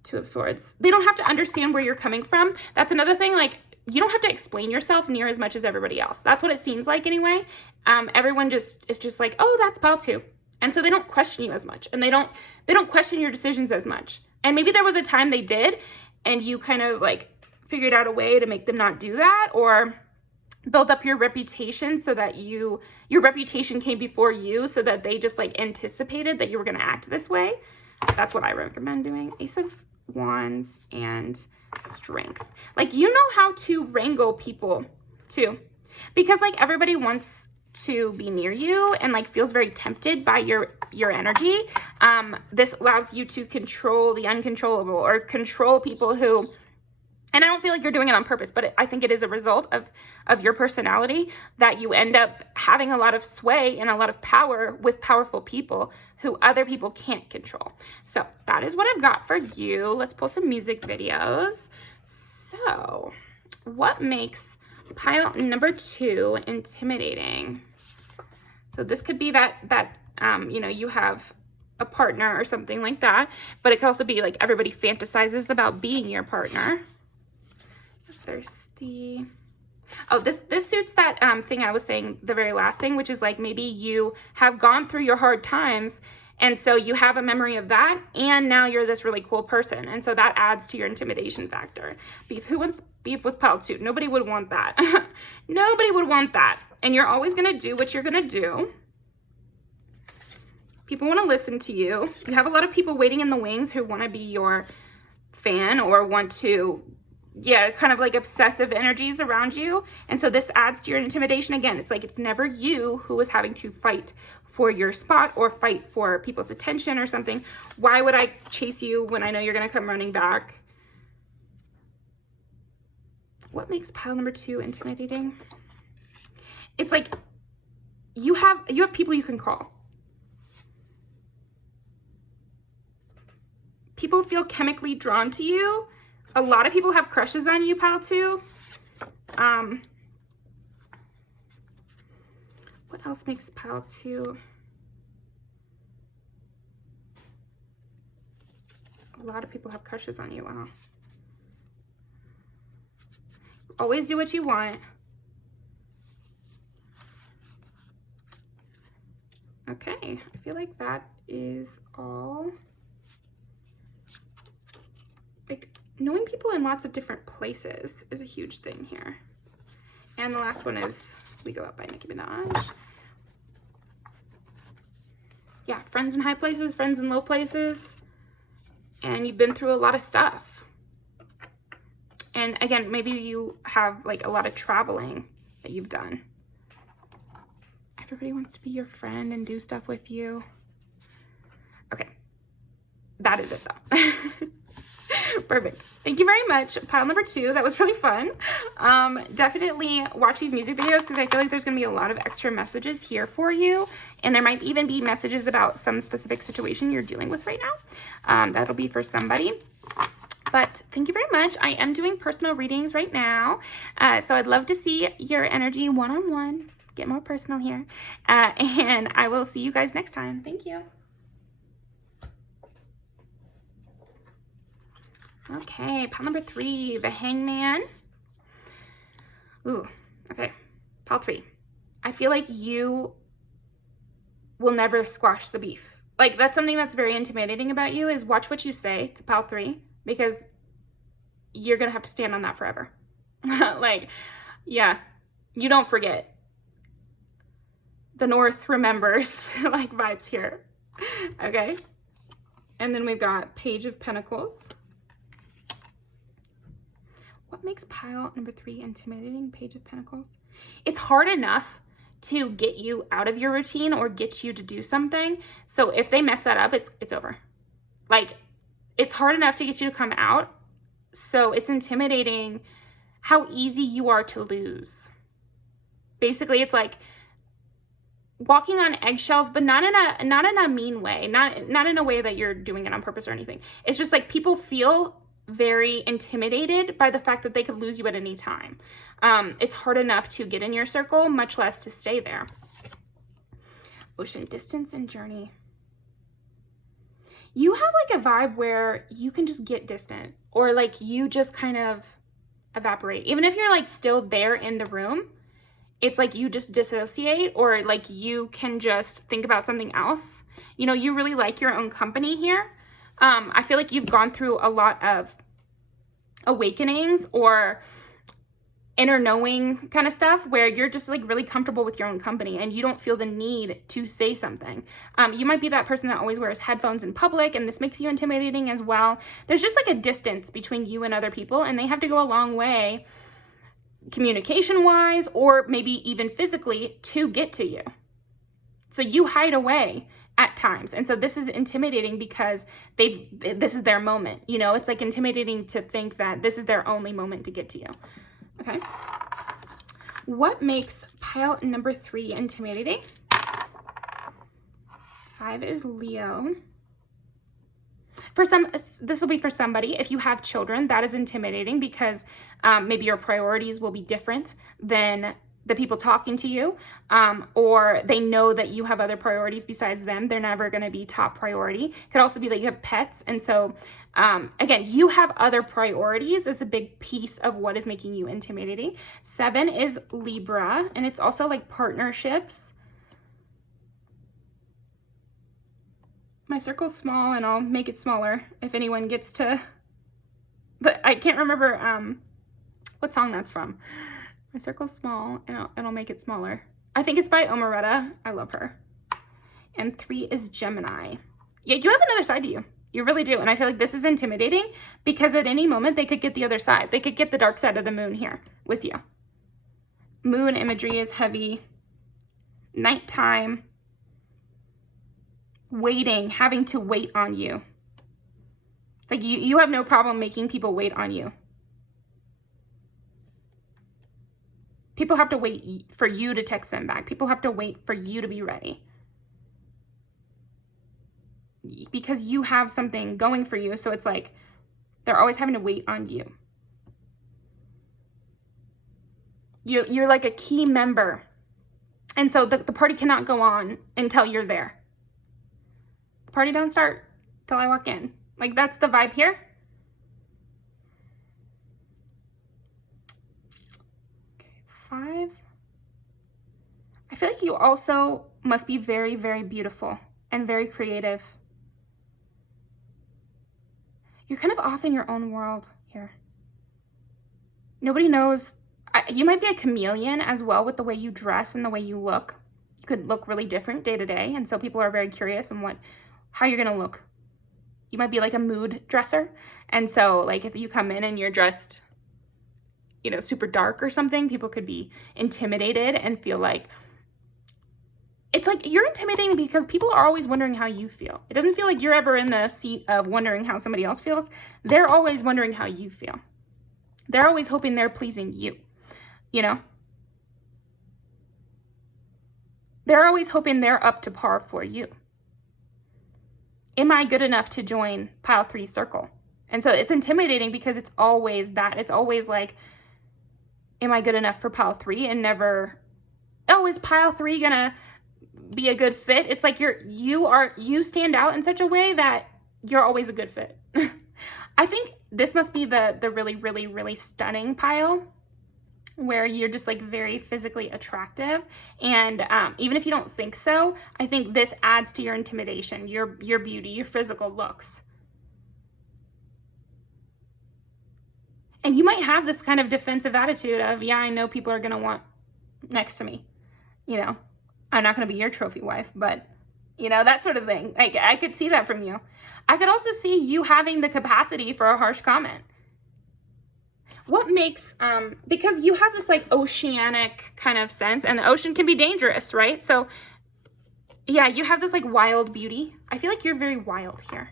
Two of Swords. They don't have to understand where you're coming from. That's another thing. Like, you don't have to explain yourself near as much as everybody else. That's what it seems like anyway. Everyone is just like, oh, that's pile 2. And so they don't question you as much, and they don't question your decisions as much. And maybe there was a time they did, and you kind of like figured out a way to make them not do that, or build up your reputation so that your reputation came before you, so that they just like anticipated that you were going to act this way. That's what I recommend doing. Ace of Wands and Strength. Like, you know how to wrangle people too, because like everybody wants to be near you and like feels very tempted by your energy. This allows you to control the uncontrollable, or control people who And I don't feel like you're doing it on purpose, but I think it is a result of your personality that you end up having a lot of sway and a lot of power with powerful people who other people can't control. So that is what I've got for you. Let's pull some music videos. So what makes pile number 2 intimidating? So this could be that you know, you have a partner or something like that, but it could also be like everybody fantasizes about being your partner. Thirsty. Oh, this suits that thing I was saying, the very last thing, which is like maybe you have gone through your hard times, and so you have a memory of that, and now you're this really cool person, and so that adds to your intimidation factor. Beef, who wants beef with pile 2? Nobody would want that. Nobody would want that. And you're always gonna do what you're gonna do. People want to listen to you. You have a lot of people waiting in the wings who want to be your fan or want to, yeah, kind of like obsessive energies around you. And so this adds to your intimidation. Again, it's like it's never you who is having to fight for your spot or fight for people's attention or something. Why would I chase you when I know you're going to come running back? What makes pile number 2 intimidating? It's like you have people you can call. People feel chemically drawn to you. A lot of people have crushes on you, pile 2. What else makes pile 2? A lot of people have crushes on you. Wow. Always do what you want. Okay, I feel like that is all. Like, knowing people in lots of different places is a huge thing here. And the last one is We Go Out by Nicki Minaj. Yeah, friends in high places, friends in low places. And you've been through a lot of stuff. And again, maybe you have like a lot of traveling that you've done. Everybody wants to be your friend and do stuff with you. Okay, that is it though. Perfect. Thank you very much. Pile number 2. That was really fun. Definitely watch these music videos because I feel like there's going to be a lot of extra messages here for you. And there might even be messages about some specific situation you're dealing with right now. That'll be for somebody. But thank you very much. I am doing personal readings right now. So I'd love to see your energy one-on-one. Get more personal here. And I will see you guys next time. Thank you. Okay, pile number 3, the Hangman. Ooh, okay. Pile 3. I feel like you will never squash the beef. Like, that's something that's very intimidating about you, is watch what you say to pile 3, because you're going to have to stand on that forever. Like, yeah, you don't forget. The North remembers, like, vibes here. Okay. And then we've got Page of Pentacles. What makes pile number 3 intimidating? Page of Pentacles. It's hard enough to get you out of your routine or get you to do something. So if they mess that up, it's over. Like, it's hard enough to get you to come out. So it's intimidating how easy you are to lose. Basically, it's like walking on eggshells, but not in a mean way, not in a way that you're doing it on purpose or anything. It's just like people feel very intimidated by the fact that they could lose you at any time. It's hard enough to get in your circle, much less to stay there. Ocean, distance, and journey. You have like a vibe where you can just get distant, or like you just kind of evaporate. Even if you're like still there in the room, it's like you just dissociate, or like you can just think about something else. You know, you really like your own company here. I feel like you've gone through a lot of awakenings or inner knowing kind of stuff where you're just like really comfortable with your own company and you don't feel the need to say something. You might be that person that always wears headphones in public, and this makes you intimidating as well. There's just like a distance between you and other people, and they have to go a long way communication wise or maybe even physically to get to you. So you hide away at times. And so this is intimidating because this is their moment, you know, it's like intimidating to think that this is their only moment to get to you. Okay. What makes pile number 3 intimidating? 5 is Leo. For some, this will be for somebody. If you have children, that is intimidating because maybe your priorities will be different than the people talking to you, or they know that you have other priorities besides them. They're never going to be top priority. It could also be that you have pets. And so, again, you have other priorities. It's a big piece of what is making you intimidating. 7 is Libra, and it's also like partnerships. My circle's small, and I'll make it smaller if anyone gets to, but I can't remember what song that's from. My circle's small, and I'll make it smaller. I think it's by Omeretta. I love her. And 3 is Gemini. Yeah, you have another side to you. You really do. And I feel like this is intimidating because at any moment they could get the other side. They could get the dark side of the moon here with you. Moon imagery is heavy. Nighttime. Waiting, having to wait on you. It's like you have no problem making people wait on you. People have to wait for you to text them back. People have to wait for you to be ready. Because you have something going for you. So it's like they're always having to wait on you. You're like a key member. And so the party cannot go on until you're there. The party don't start till I walk in. Like that's the vibe here. 5. I feel like you also must be very, very beautiful and very creative. You're kind of off in your own world here. Nobody knows. You might be a chameleon as well with the way you dress and the way you look. You could look really different day to day. And so people are very curious on how you're going to look. You might be like a mood dresser. And so like if you come in and you're dressed, you know, super dark or something, people could be intimidated and feel like, it's like you're intimidating because people are always wondering how you feel. It doesn't feel like you're ever in the seat of wondering how somebody else feels. They're always wondering how you feel. They're always hoping they're pleasing you, you know? They're always hoping they're up to par for you. Am I good enough to join pile 3's circle? And so it's intimidating because it's always that. It's always like, am I good enough for pile 3? And never, oh, is pile 3 gonna be a good fit? It's like you stand out in such a way that you're always a good fit. I think this must be the really, really, really stunning pile where you're just like very physically attractive. And even if you don't think so, I think this adds to your intimidation, your beauty, your physical looks. And you might have this kind of defensive attitude of, yeah, I know people are going to want next to me. You know, I'm not going to be your trophy wife, but, you know, that sort of thing. Like, I could see that from you. I could also see you having the capacity for a harsh comment. What makes, because you have this like oceanic kind of sense, and the ocean can be dangerous, right? So, yeah, you have this like wild beauty. I feel like you're very wild here.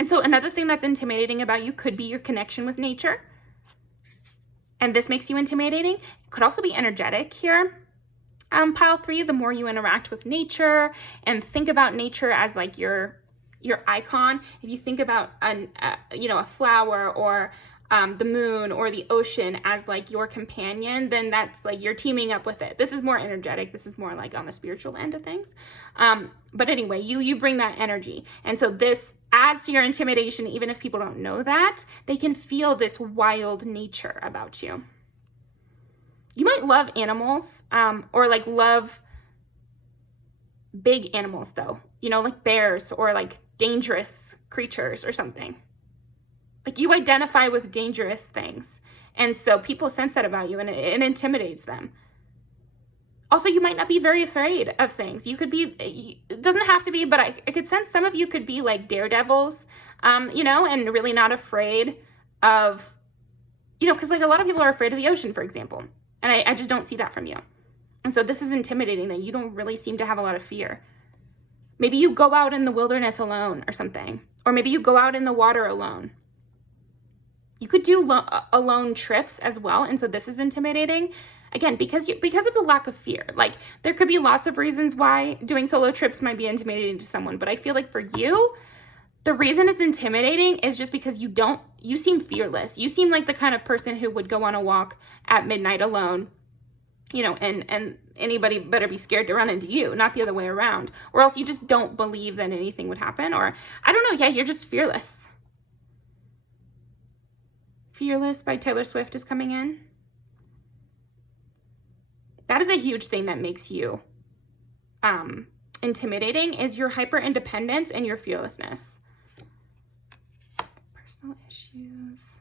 And so another thing that's intimidating about you could be your connection with nature. And this makes you intimidating. It could also be energetic here. Pile 3, the more you interact with nature and think about nature as like your icon. If you think about a flower or the moon or the ocean as like your companion, then that's like you're teaming up with it. This is more energetic. This is more like on the spiritual end of things. But anyway, you bring that energy. And so this adds to your intimidation. Even if people don't know that, they can feel this wild nature about you. You might love animals, or like love big animals though, you know, like bears or like dangerous creatures or something. Like you identify with dangerous things. And so people sense that about you, and it intimidates them. Also, you might not be very afraid of things. You could be, it doesn't have to be, but I could sense some of you could be like daredevils, you know, and really not afraid of, you know, because like a lot of people are afraid of the ocean, for example. And I just don't see that from you. And so this is intimidating, that you don't really seem to have a lot of fear. Maybe you go out in the wilderness alone or something. Or maybe you go out in the water alone. You could do alone trips as well. And so this is intimidating. Again, because of the lack of fear. Like, there could be lots of reasons why doing solo trips might be intimidating to someone. But I feel like for you, the reason it's intimidating is just because you seem fearless. You seem like the kind of person who would go on a walk at midnight alone, you know, and anybody better be scared to run into you, not the other way around. Or else you just don't believe that anything would happen. Or, I don't know, yeah, you're just fearless. Fearless by Taylor Swift is coming in. That is a huge thing that makes you intimidating, is your hyper independence and your fearlessness. Personal issues.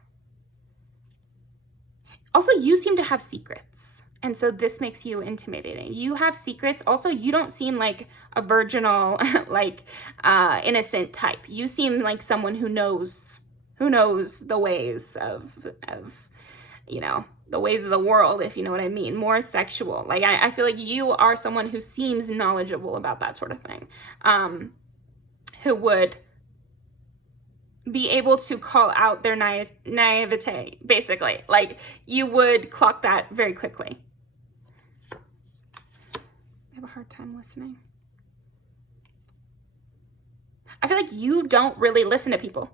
Also, you seem to have secrets. And so this makes you intimidating. You have secrets. Also, you don't seem like a virginal, like innocent type. You seem like someone who knows the ways of you know, the ways of the world, if you know what I mean. More sexual. Like, I feel like you are someone who seems knowledgeable about that sort of thing. Who would be able to call out their naivete, basically. Like, you would clock that very quickly. I have a hard time listening. I feel like you don't really listen to people.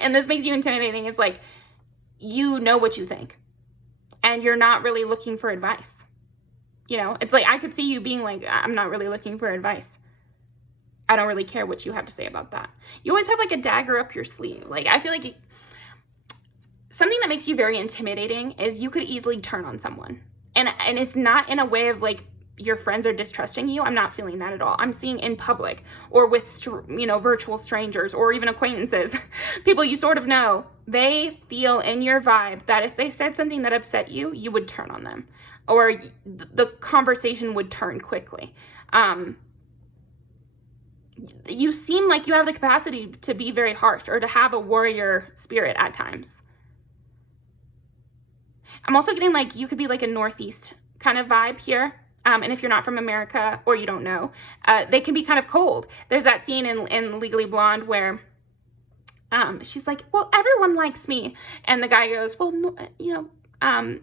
And this makes you intimidating. It's like, you know what you think. And you're not really looking for advice. You know, it's like, I could see you being like, I'm not really looking for advice. I don't really care what you have to say about that. You always have like a dagger up your sleeve. Like, I feel like something that makes you very intimidating is you could easily turn on someone. And it's not in a way of like, your friends are distrusting you. I'm not feeling that at all. I'm seeing in public or with, you know, virtual strangers or even acquaintances, people you sort of know, they feel in your vibe that if they said something that upset you, you would turn on them, or the conversation would turn quickly. You seem like you have the capacity to be very harsh or to have a warrior spirit at times. I'm also getting like, you could be like a Northeast kind of vibe here. And if you're not from America or you don't know, they can be kind of cold. There's that scene in Legally Blonde where she's like, well, everyone likes me. And the guy goes, well, no, you know,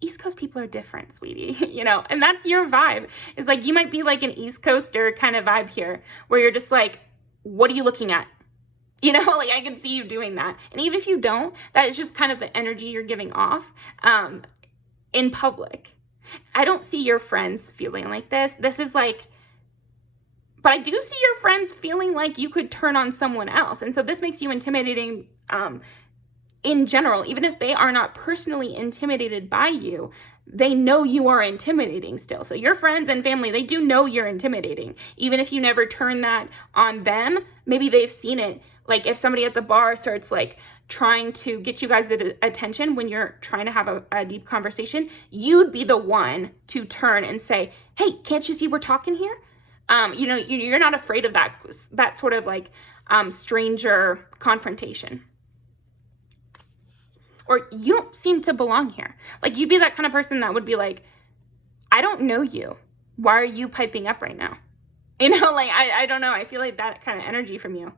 East Coast people are different, sweetie. You know, and that's your vibe. It's like, you might be like an East Coaster kind of vibe here, where you're just like, what are you looking at? You know, like, I can see you doing that. And even if you don't, that is just kind of the energy you're giving off in public. I don't see your friends feeling like this. This is like, but I do see your friends feeling like you could turn on someone else. And so this makes you intimidating in general. Even if they are not personally intimidated by you, they know you are intimidating still. So your friends and family, they do know you're intimidating. Even if you never turn that on them, maybe they've seen it. Like, if somebody at the bar starts like trying to get you guys' attention when you're trying to have a deep conversation, you'd be the one to turn and say, hey, can't you see we're talking here? You know, you're not afraid of that sort of like stranger confrontation. Or you don't seem to belong here. Like, you'd be that kind of person that would be like, I don't know you. Why are you piping up right now? You know, like, I don't know. I feel like that kind of energy from you.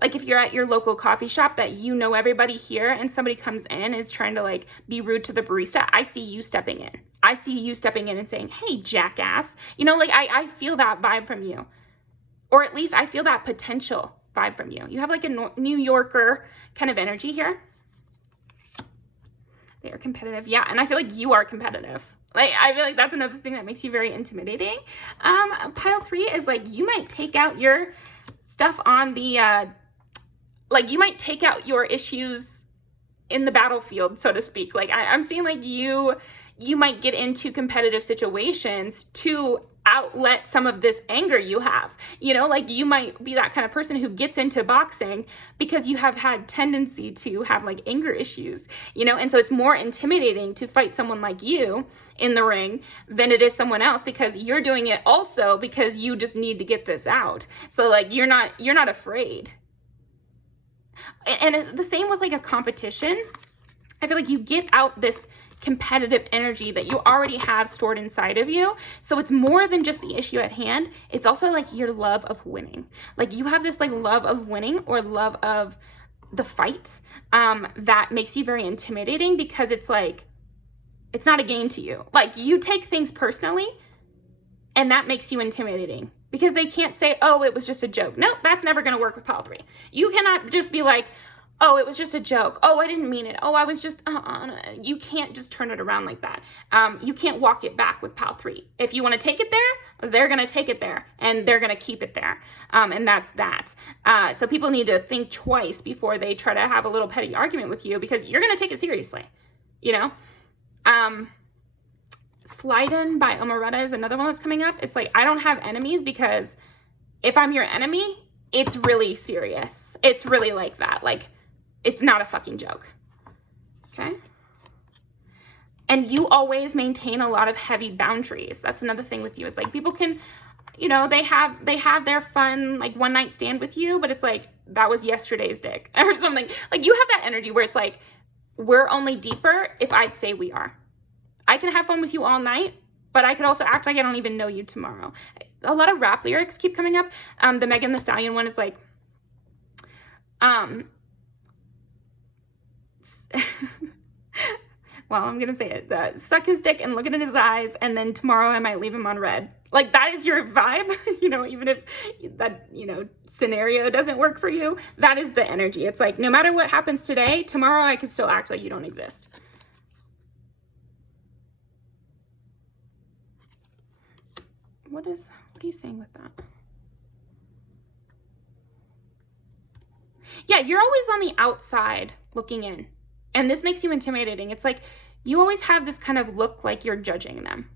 Like, if you're at your local coffee shop that you know everybody here and somebody comes in and is trying to like be rude to the barista, I see you stepping in. I see you stepping in and saying, hey, jackass. You know, like, I feel that vibe from you. Or at least I feel that potential vibe from you. You have like a New Yorker kind of energy here. They are competitive. Yeah, and I feel like you are competitive. Like, I feel like that's another thing that makes you very intimidating. Pile 3 is like, you might take out your stuff on the like, you might take out your issues in the battlefield, so to speak. Like, I'm seeing like you might get into competitive situations to outlet some of this anger you have. You know, like, you might be that kind of person who gets into boxing because you have had tendency to have like anger issues, you know, and so it's more intimidating to fight someone like you in the ring than it is someone else, because you're doing it also because you just need to get this out. So like, you're not afraid. And the same with like a competition. I feel like you get out this competitive energy that you already have stored inside of you. So it's more than just the issue at hand. It's also like your love of winning. Like you have this like love of winning or love of the fight that makes you very intimidating, because it's like, it's not a game to you. Like you take things personally, and that makes you intimidating because they can't say, oh, it was just a joke. No, that's never going to work with pile 3. You cannot just be like, oh, it was just a joke. Oh, I didn't mean it. Oh, I was just, you can't just turn it around like that. You can't walk it back with pile 3. If you want to take it there, they're going to take it there, and they're going to keep it there. And that's that. So people need to think twice before they try to have a little petty argument with you, because you're going to take it seriously, you know? Slide In by Omeretta is another one that's coming up. It's like, I don't have enemies, because if I'm your enemy, it's really serious. It's really like that. Like, it's not a fucking joke. Okay? And you always maintain a lot of heavy boundaries. That's another thing with you. It's like people can, you know, they have their fun, like, one night stand with you, but it's like, that was yesterday's dick or something. Like, you have that energy where it's like, we're only deeper if I say we are. I can have fun with you all night, but I could also act like I don't even know you tomorrow. A lot of rap lyrics keep coming up. The Megan Thee Stallion one is like, well, I'm going to say it. Suck his dick and look it in his eyes, and then tomorrow I might leave him on red. Like, that is your vibe, you know, even if that, you know, scenario doesn't work for you. That is the energy. It's like, no matter what happens today, tomorrow I can still act like you don't exist. What are you saying with that? Yeah, you're always on the outside looking in. And this makes you intimidating. It's like you always have this kind of look like you're judging them.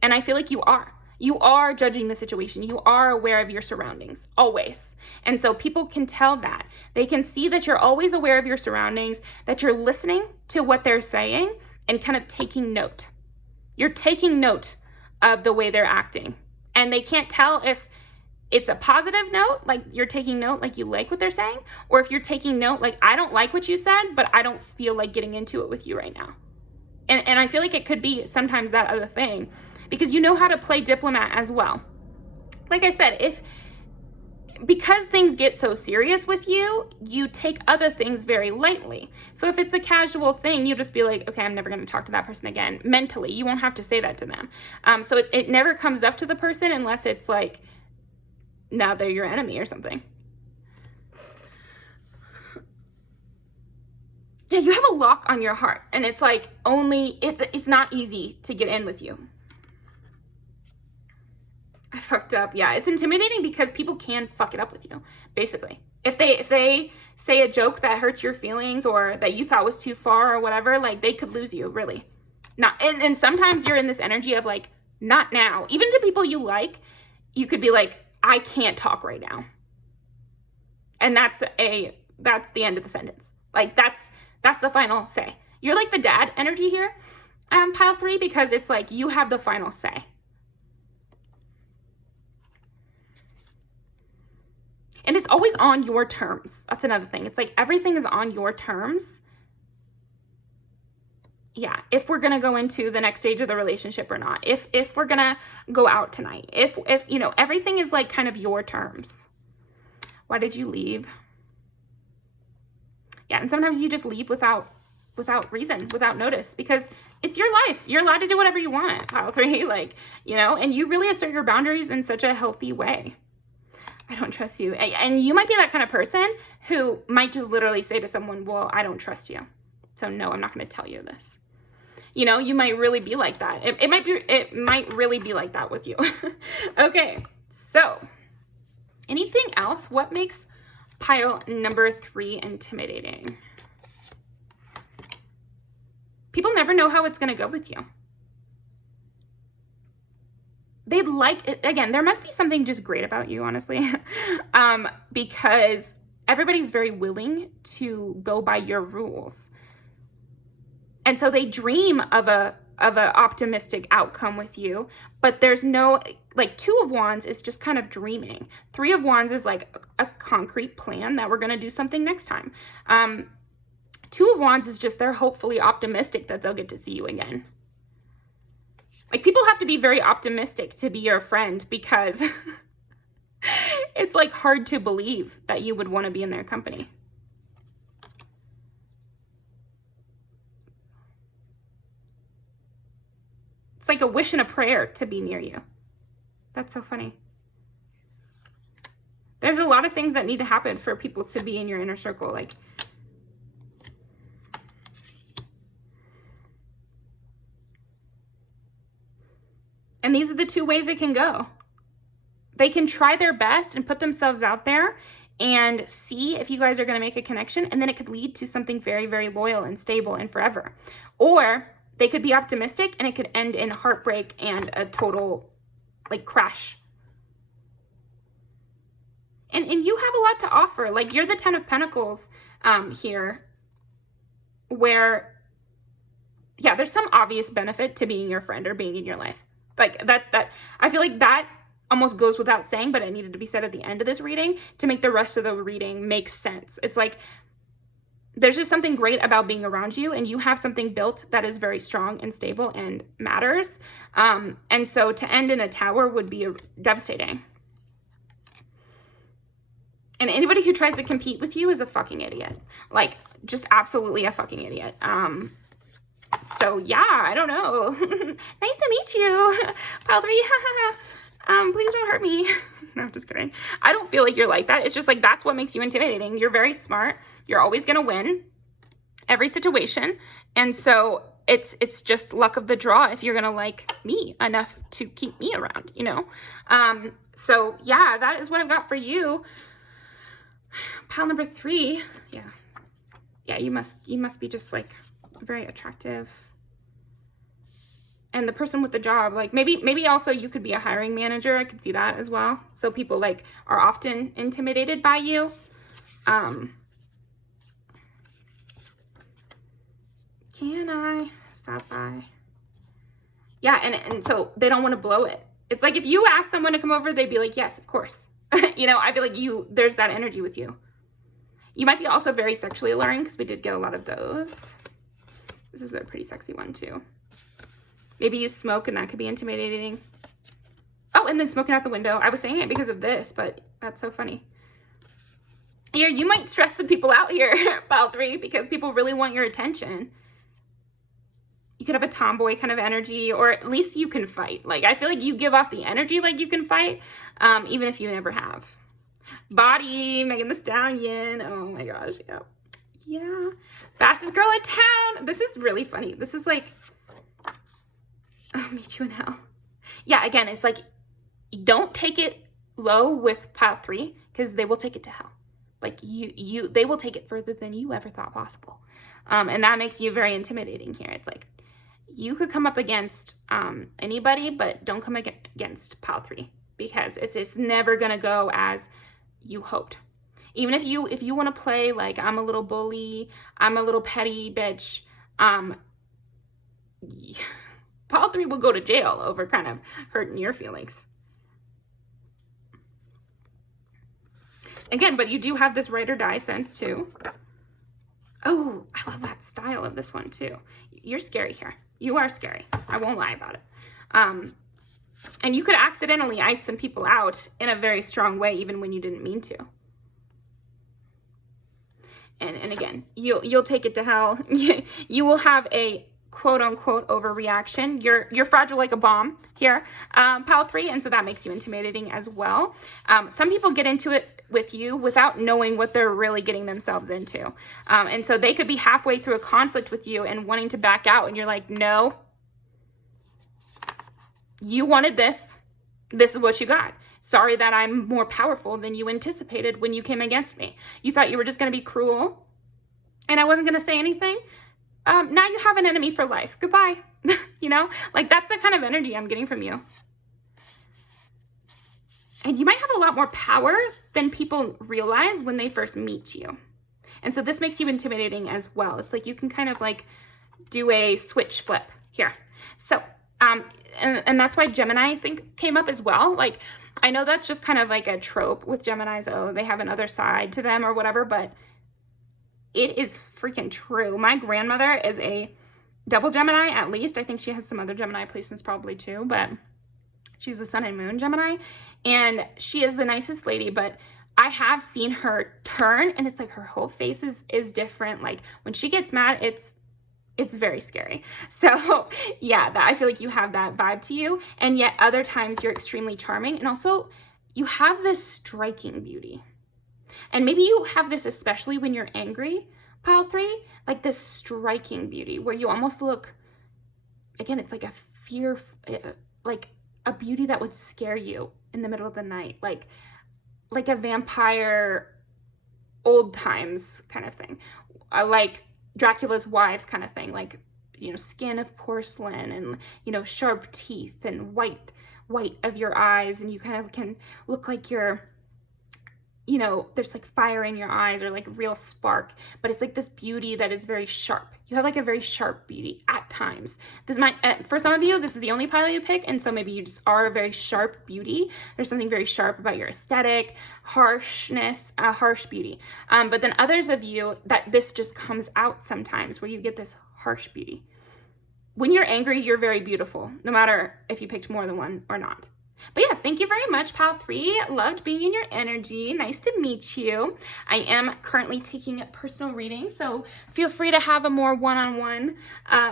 And I feel like you are. You are judging the situation. You are aware of your surroundings, always. And so people can tell that. They can see that you're always aware of your surroundings, that you're listening to what they're saying and kind of taking note. You're taking note of the way they're acting. And they can't tell if it's a positive note, like you're taking note, like you like what they're saying, or if you're taking note, like, I don't like what you said, but I don't feel like getting into it with you right now. And I feel like it could be sometimes that other thing, because you know how to play diplomat as well. Like I said, because things get so serious with you, you take other things very lightly. So if it's a casual thing, you just be like, okay, I'm never going to talk to that person again. Mentally, you won't have to say that to them. So it never comes up to the person unless it's like, now they're your enemy or something. Yeah, you have a lock on your heart, and it's like it's not easy to get in with you. I fucked up. Yeah, it's intimidating because people can fuck it up with you, basically. If they say a joke that hurts your feelings or that you thought was too far or whatever, like, they could lose you, really. And sometimes you're in this energy of like, not now. Even to people you like, you could be like, I can't talk right now. And that's the end of the sentence. Like, that's the final say. You're like the dad energy here, pile 3, because it's like you have the final say. And it's always on your terms. That's another thing. It's like everything is on your terms. Yeah, if we're gonna go into the next stage of the relationship or not, if we're gonna go out tonight, if you know, everything is like kind of your terms. Why did you leave? Yeah, and sometimes you just leave without reason, without notice, because it's your life. You're allowed to do whatever you want, pile 3, like, you know, and you really assert your boundaries in such a healthy way. I don't trust you. And you might be that kind of person who might just literally say to someone, well, I don't trust you. So no, I'm not going to tell you this. You know, you might really be like that. It might really be like that with you. Okay, so anything else? What makes pile number 3 intimidating? People never know how it's going to go with you. They'd like it. Again, there must be something just great about you, honestly, because everybody's very willing to go by your rules. And so they dream of a optimistic outcome with you, but there's no, like, 2 of Wands is just kind of dreaming. 3 of Wands is like a concrete plan that we're going to do something next time. Two of Wands is just they're hopefully optimistic that they'll get to see you again. Like, people have to be very optimistic to be your friend because it's like hard to believe that you would want to be in their company. It's like a wish and a prayer to be near you. That's so funny. There's a lot of things that need to happen for people to be in your inner circle. Like, and these are the two ways it can go. They can try their best and put themselves out there and see if you guys are going to make a connection, and then it could lead to something very, very loyal and stable and forever. Or they could be optimistic and it could end in heartbreak and a total, like, crash. And you have a lot to offer. Like, you're the 10 of Pentacles here, where, yeah, there's some obvious benefit to being your friend or being in your life. Like, that I feel like that almost goes without saying, but it needed to be said at the end of this reading to make the rest of the reading make sense. It's like, there's just something great about being around you, and you have something built that is very strong and stable and matters. And so to end in a tower would be devastating. And anybody who tries to compete with you is a fucking idiot. Like, just absolutely a fucking idiot. So yeah, I don't know. Nice to meet you, Pile 3. Please don't hurt me. No, I'm just kidding. I don't feel like you're like that. It's just like, that's what makes you intimidating. You're very smart. You're always going to win every situation. And so it's just luck of the draw if you're going to like me enough to keep me around, you know? So yeah, that is what I've got for you. Pile number 3. Yeah, you must be just like very attractive. And the person with the job, like maybe also you could be a hiring manager. I could see that as well. So people like are often intimidated by you. Can I stop by? Yeah, and so they don't want to blow it. It's like if you ask someone to come over, they'd be like, yes, of course. You know, I feel like there's that energy with you. You might be also very sexually alluring, because we did get a lot of those. This is a pretty sexy one too. Maybe you smoke and that could be intimidating. Oh, and then smoking out the window. I was saying it because of this, but that's so funny. Yeah, you might stress some people out here, Pile 3, because people really want your attention. You could have a tomboy kind of energy, or at least you can fight. Like, I feel like you give off the energy like you can fight, even if you never have. Body, Megan Thee Stallion. Oh my gosh, yeah. Yeah. Fastest girl in town. This is really funny. This is like, I'll meet you in hell. Yeah, again, it's like, don't take it low with Pile 3, because they will take it to hell. Like, they will take it further than you ever thought possible. And that makes you very intimidating here. It's like, you could come up against anybody, but don't come against Pile 3, because it's never going to go as you hoped. Even if you want to play like, I'm a little bully, I'm a little petty bitch, Pile 3 will go to jail over kind of hurting your feelings. Again, but you do have this ride or die sense too. Oh, I love that style of this one too. You're scary here. You are scary. I won't lie about it. And you could accidentally ice some people out in a very strong way, even when you didn't mean to. And again, you'll take it to hell. You will have a quote unquote overreaction. You're fragile like a bomb here, Pile 3, and so that makes you intimidating as well. Some people get into it with you without knowing what they're really getting themselves into. And so they could be halfway through a conflict with you and wanting to back out, and you're like, no, you wanted this. This is what you got. Sorry that I'm more powerful than you anticipated when you came against me. You thought you were just going to be cruel and I wasn't going to say anything. Now you have an enemy for life. Goodbye. You know, like, that's the kind of energy I'm getting from you. And you might have a lot more power than people realize when they first meet you. And so this makes you intimidating as well. It's like you can kind of like do a switch flip here. So, and that's why Gemini, I think, came up as well. Like, I know that's just kind of like a trope with Geminis. Oh, they have another side to them or whatever, but it is freaking true. My grandmother is a double Gemini, at least. I think she has some other Gemini placements probably too, but she's a sun and moon Gemini, and she is the nicest lady, but I have seen her turn, and it's like her whole face is different. Like when she gets mad, it's very scary. So yeah, I feel like you have that vibe to you, and yet other times you're extremely charming, and also you have this striking beauty. And maybe you have this especially when you're angry, pile 3, like this striking beauty where you almost look, again, it's like a fear, like a beauty that would scare you in the middle of the night, like a vampire old times kind of thing, like Dracula's wives kind of thing, like, you know, skin of porcelain and, you know, sharp teeth and white of your eyes, and you kind of can look like you're, you know, there's like fire in your eyes or like real spark, but it's like this beauty that is very sharp. You have like a very sharp beauty at times. This might, for some of you, this is the only pile you pick, and so maybe you just are a very sharp beauty. There's something very sharp about your aesthetic, harshness, harsh beauty. But then others of you, that this just comes out sometimes where you get this harsh beauty. When you're angry, you're very beautiful, no matter if you picked more than one or not. But yeah, thank you very much, pile 3. Loved being in your energy. Nice to meet you. I am currently taking personal readings, so feel free to have a more one-on-one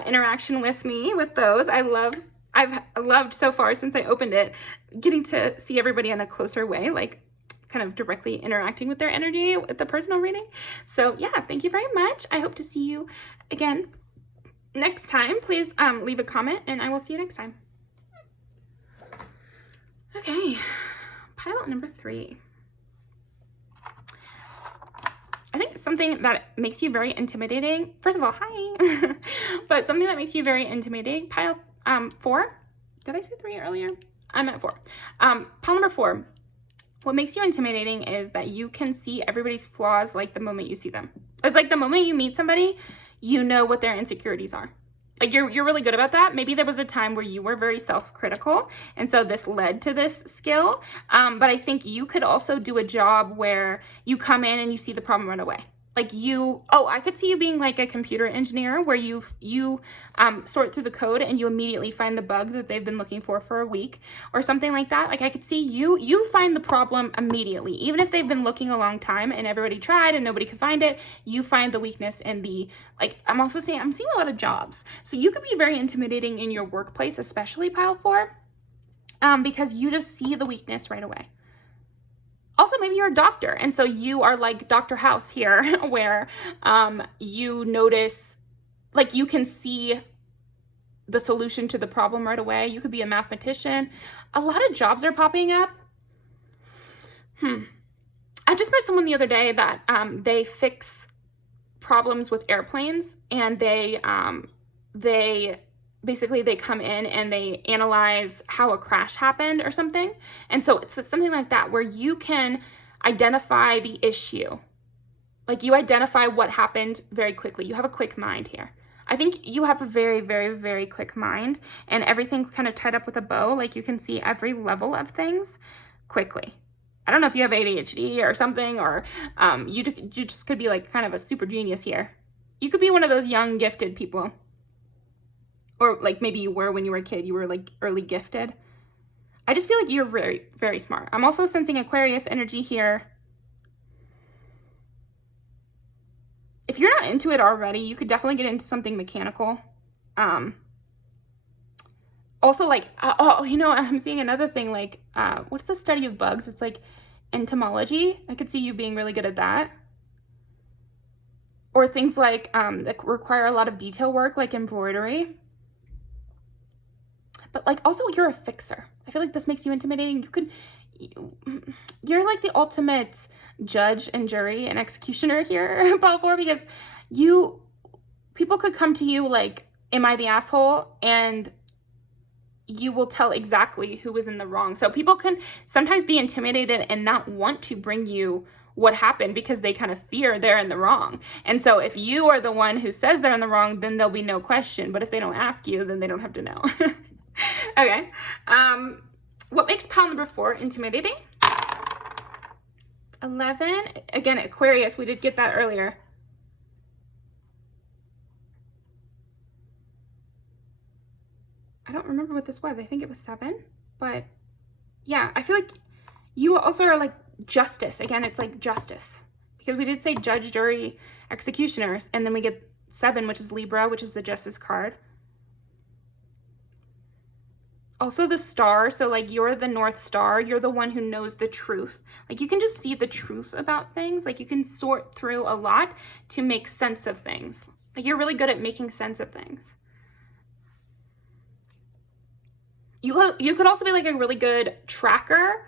interaction with me with those. I've loved so far since I opened it, getting to see everybody in a closer way, like kind of directly interacting with their energy with the personal reading. So yeah, thank you very much. I hope to see you again next time. Please leave a comment, and I will see you next time. Okay, pile number 3. I think something that makes you very intimidating, first of all, hi, but something that makes you very intimidating, pile 4. Did I say 3 earlier? I'm at 4. Pile number 4. What makes you intimidating is that you can see everybody's flaws like the moment you see them. It's like the moment you meet somebody, you know what their insecurities are. Like you're really good about that. Maybe there was a time where you were very self-critical, and so this led to this skill. But I think you could also do a job where you come in and you see the problem right away. Like I could see you being like a computer engineer where you sort through the code and you immediately find the bug that they've been looking for a week or something like that. Like I could see you find the problem immediately, even if they've been looking a long time and everybody tried and nobody could find it. You find the weakness in the, like, I'm seeing a lot of jobs. So you could be very intimidating in your workplace, especially pile 4, because you just see the weakness right away. Also, maybe you're a doctor, and so you are like Dr. House here, where you notice, like you can see the solution to the problem right away. You could be a mathematician. A lot of jobs are popping up. I just met someone the other day that they fix problems with airplanes, and they basically they come in and they analyze how a crash happened or something. And so it's something like that where you can identify the issue. Like you identify what happened very quickly. You have a quick mind here. I think you have a very, very, very quick mind, and everything's kind of tied up with a bow. Like you can see every level of things quickly. I don't know if you have ADHD or something, or you just could be like kind of a super genius here. You could be one of those young gifted people. Or like maybe you were when you were a kid, you were like early gifted. I just feel like you're very, very smart. I'm also sensing Aquarius energy here. If you're not into it already, you could definitely get into something mechanical. Also like, I'm seeing another thing, like, what's the study of bugs? It's like entomology. I could see you being really good at that. Or things like that require a lot of detail work, like embroidery. But like also you're a fixer. I feel like this makes you intimidating. You're like the ultimate judge and jury and executioner here, Paul 4, because people could come to you like, am I the asshole? And you will tell exactly who was in the wrong. So people can sometimes be intimidated and not want to bring you what happened because they kind of fear they're in the wrong. And so if you are the one who says they're in the wrong, then there'll be no question. But if they don't ask you, then they don't have to know. Okay. What makes pile number 4 intimidating? 11. Again, Aquarius. We did get that earlier. I don't remember what this was. I think it was 7, but yeah, I feel like you also are like justice. Again, it's like justice, because we did say judge, jury, executioners, and then we get 7, which is Libra, which is the justice card. Also the star, so like you're the North Star, you're the one who knows the truth. Like you can just see the truth about things. Like you can sort through a lot to make sense of things. Like you're really good at making sense of things. You could also be like a really good tracker.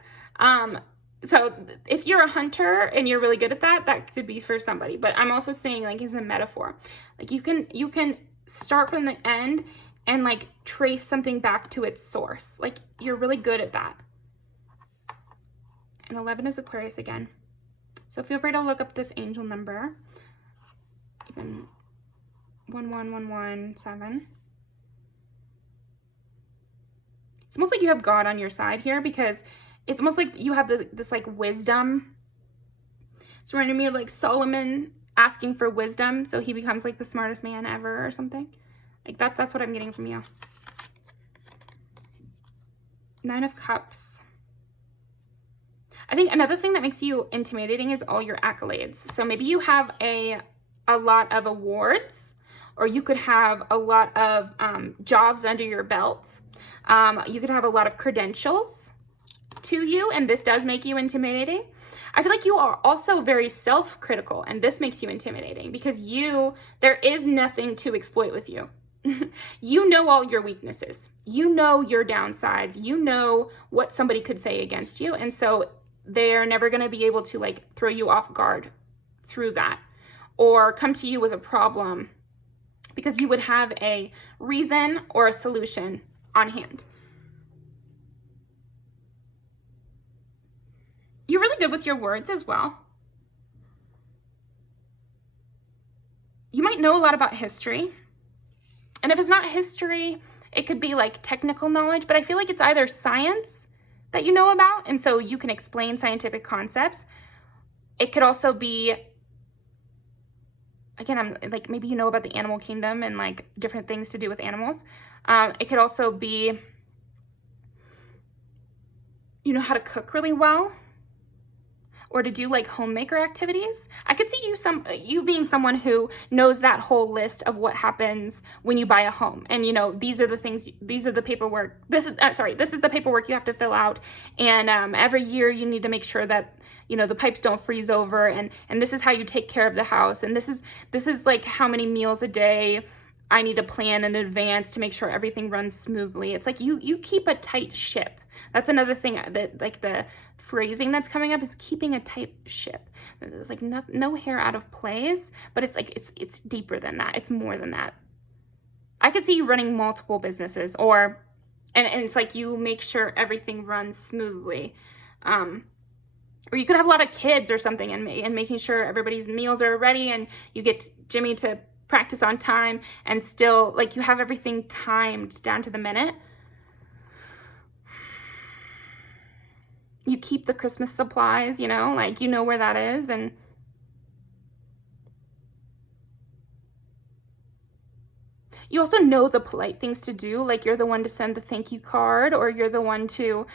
So if you're a hunter and you're really good at that, that could be for somebody. But I'm also saying like as a metaphor, like you can start from the end and like trace something back to its source. Like you're really good at that. And 11 is Aquarius again. So feel free to look up this angel number. Even 11117. It's almost like you have God on your side here, because it's almost like you have this like wisdom. It's reminding me of like Solomon asking for wisdom, so he becomes like the smartest man ever or something. Like that's what I'm getting from you. 9 of Cups. I think another thing that makes you intimidating is all your accolades. So maybe you have a lot of awards, or you could have a lot of jobs under your belt. You could have a lot of credentials to you, and this does make you intimidating. I feel like you are also very self-critical, and this makes you intimidating because there is nothing to exploit with you. You know all your weaknesses. You know your downsides. You know what somebody could say against you, and so they're never going to be able to like throw you off guard through that or come to you with a problem, because you would have a reason or a solution on hand. You're really good with your words as well. You might know a lot about history. And if it's not history, it could be like technical knowledge, but I feel like it's either science that you know about, and so you can explain scientific concepts. It could also be, again, I'm like, maybe you know about the animal kingdom and like different things to do with animals. It could also be, you know how to cook really well, or to do like homemaker activities. I could see you being someone who knows that whole list of what happens when you buy a home. And you know, these are the things, these are the paperwork. This is the paperwork you have to fill out. And every year you need to make sure that, you know, the pipes don't freeze over, and this is how you take care of the house. And this is like how many meals a day I need to plan in advance to make sure everything runs smoothly. It's like you keep a tight ship. That's another thing that like the phrasing that's coming up is keeping a tight ship. It's like no hair out of place, but it's like it's deeper than that. It's more than that. I could see you running multiple businesses, and it's like you make sure everything runs smoothly. Or you could have a lot of kids or something, and making sure everybody's meals are ready, and you get Jimmy to practice on time, and still like you have everything timed down to the minute. You keep the Christmas supplies, you know, like you know where that is. And you also know the polite things to do, like you're the one to send the thank you card, or you're the one to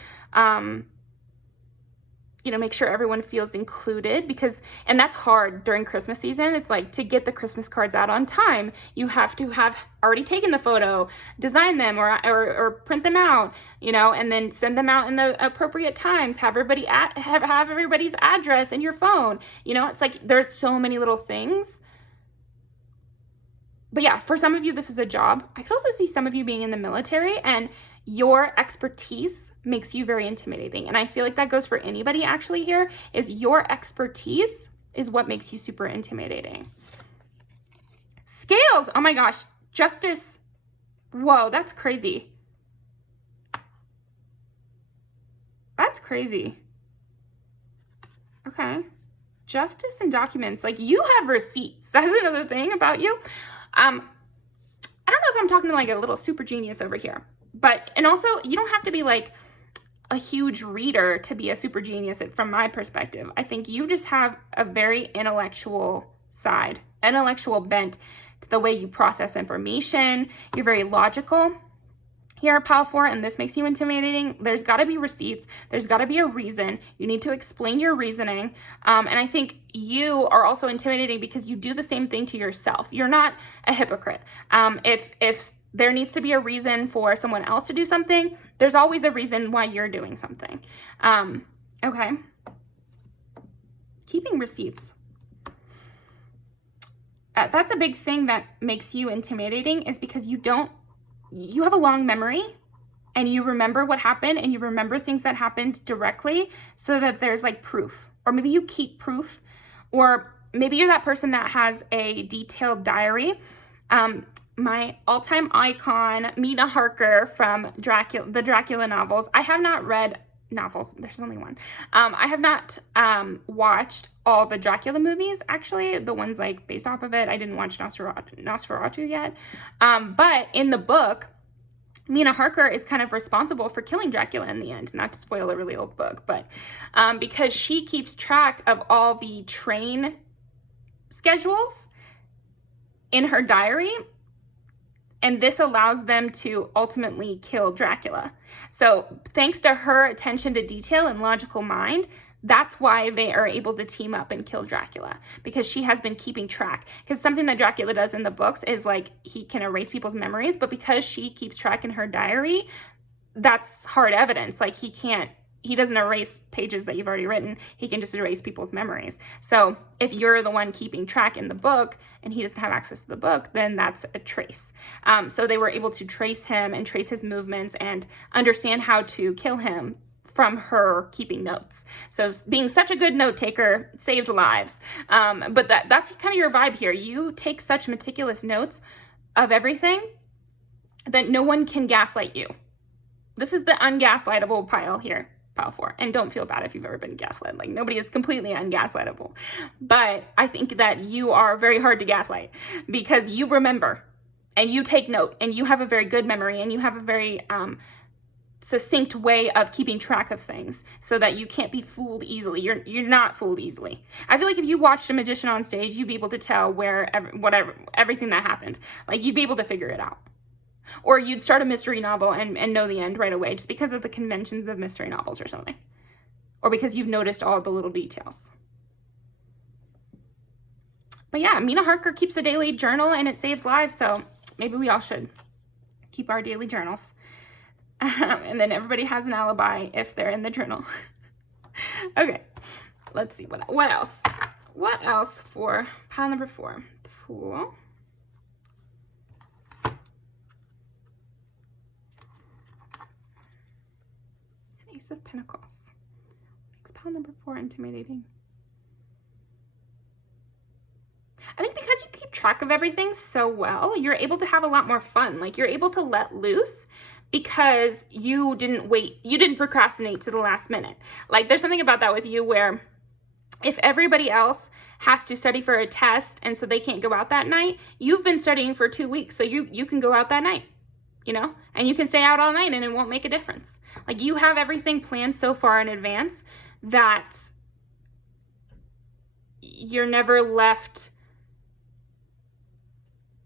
you know, make sure everyone feels included, and that's hard during Christmas season. It's like, to get the Christmas cards out on time, you have to have already taken the photo, design them, or print them out, you know, and then send them out in the appropriate times, have everybody's address in your phone. You know, it's like, there's so many little things. But yeah, for some of you, this is a job. I could also see some of you being in the military, and your expertise makes you very intimidating. And I feel like that goes for anybody actually here, is your expertise is what makes you super intimidating. Scales, oh my gosh, justice. Whoa, that's crazy. That's crazy. Okay. Justice and documents, like you have receipts. That's another thing about you. I don't know if I'm talking to like a little super genius over here. And also, you don't have to be like a huge reader to be a super genius from my perspective. I think you just have a very intellectual bent to the way you process information. You're very logical. here, pile 4, and this makes you intimidating, there's got to be receipts. There's got to be a reason. You need to explain your reasoning. And I think you are also intimidating because you do the same thing to yourself. You're not a hypocrite. If there needs to be a reason for someone else to do something, there's always a reason why you're doing something. Okay. Keeping receipts. That's a big thing that makes you intimidating, is because you have a long memory and you remember what happened and you remember things that happened directly, so that there's like proof, or maybe you keep proof, or maybe you're that person that has a detailed diary. My all-time icon, Mina Harker from the Dracula novels. I have not read novels. There's only one. I have not watched all the Dracula movies, actually, the ones like based off of it. I didn't watch Nosferatu yet. But in the book, Mina Harker is kind of responsible for killing Dracula in the end. Not to spoil a really old book, but because she keeps track of all the train schedules in her diary, and this allows them to ultimately kill Dracula. So thanks to her attention to detail and logical mind, that's why they are able to team up and kill Dracula, because she has been keeping track. Because something that Dracula does in the books is like he can erase people's memories, but because she keeps track in her diary, that's hard evidence. Like he doesn't erase pages that you've already written. He can just erase people's memories. So if you're the one keeping track in the book and he doesn't have access to the book, then that's a trace. So they were able to trace him and trace his movements and understand how to kill him from her keeping notes. So being such a good note taker saved lives. But that's kind of your vibe here. You take such meticulous notes of everything that no one can gaslight you. This is the ungaslightable pile here. Pile 4. And don't feel bad if you've ever been gaslit. Like, nobody is completely ungaslightable. But I think that you are very hard to gaslight because you remember and you take note and you have a very good memory and you have a very succinct way of keeping track of things so that you can't be fooled easily. You're not fooled easily. I feel like if you watched a magician on stage, you'd be able to tell everything that happened. Like, you'd be able to figure it out. Or you'd start a mystery novel and know the end right away just because of the conventions of mystery novels or something. Or because you've noticed all the little details. But yeah, Mina Harker keeps a daily journal and it saves lives, so maybe we all should keep our daily journals. And then everybody has an alibi if they're in the journal. Okay, let's see, what else? What else for pile number 4? The Fool. Ace of Pentacles. Makes pile number 4 intimidating. I think because you keep track of everything so well, you're able to have a lot more fun. Like, you're able to let loose because you didn't procrastinate to the last minute. Like, there's something about that with you where if everybody else has to study for a test and so they can't go out that night, you've been studying for 2 weeks, so you can go out that night. You know, and you can stay out all night and it won't make a difference. Like, you have everything planned so far in advance that you're never left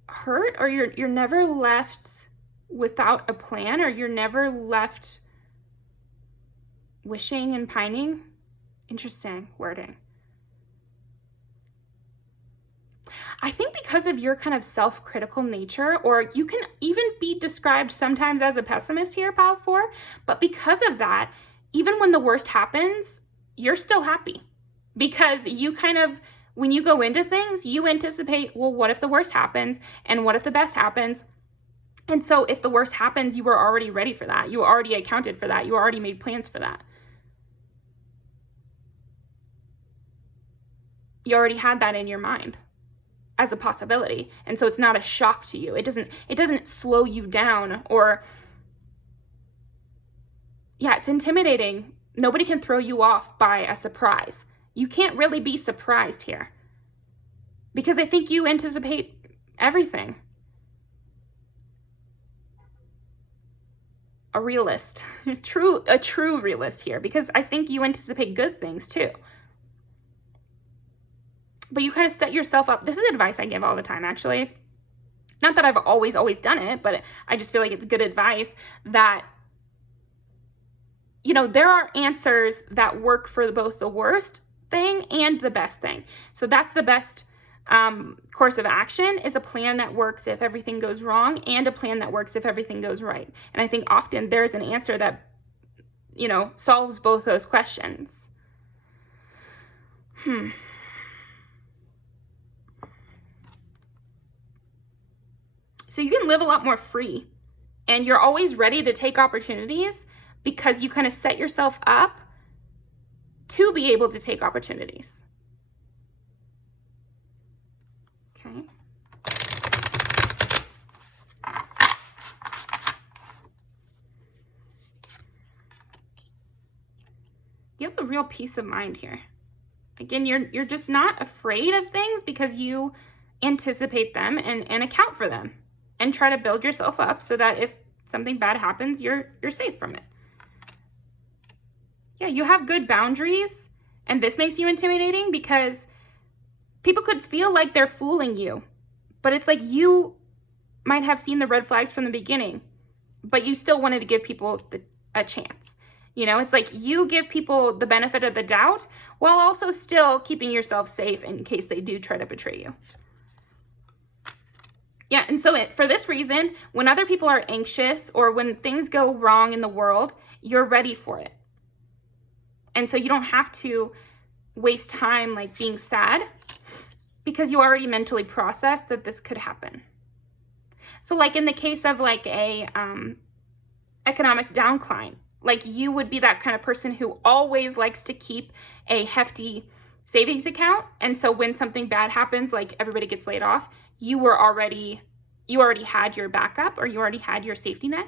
hurt, or you're never left without a plan, or you're never left wishing and pining. Interesting wording. I think because of your kind of self-critical nature, or you can even be described sometimes as a pessimist here, pile 4, but because of that, even when the worst happens, you're still happy. Because you kind of, when you go into things, you anticipate, well, what if the worst happens? And what if the best happens? And so if the worst happens, you were already ready for that. You already accounted for that. You already made plans for that. You already had that in your mind as a possibility. And so it's not a shock to you. It doesn't slow you down, or it's intimidating. Nobody can throw you off by a surprise. You can't really be surprised here because I think you anticipate everything. A realist, a true realist here, because I think you anticipate good things too. But you kind of set yourself up. This is advice I give all the time, actually. Not that I've always done it, but I just feel like it's good advice that, you know, there are answers that work for both the worst thing and the best thing. So that's the best course of action, is a plan that works if everything goes wrong and a plan that works if everything goes right. And I think often there's an answer that, you know, solves both those questions. So you can live a lot more free, and you're always ready to take opportunities because you kind of set yourself up to be able to take opportunities. Okay. You have a real peace of mind here. Again, you're just not afraid of things because you anticipate them and account for them and try to build yourself up so that if something bad happens, you're safe from it. Yeah, you have good boundaries, and this makes you intimidating because people could feel like they're fooling you, but it's like you might have seen the red flags from the beginning, but you still wanted to give people a chance. You know, it's like you give people the benefit of the doubt while also still keeping yourself safe in case they do try to betray you. Yeah, and so for this reason, when other people are anxious or when things go wrong in the world, you're ready for it. And so you don't have to waste time like being sad because you already mentally processed that this could happen. So like in the case of like a economic downcline, like you would be that kind of person who always likes to keep a hefty savings account. And so when something bad happens, like everybody gets laid off, you already had your backup, or you already had your safety net.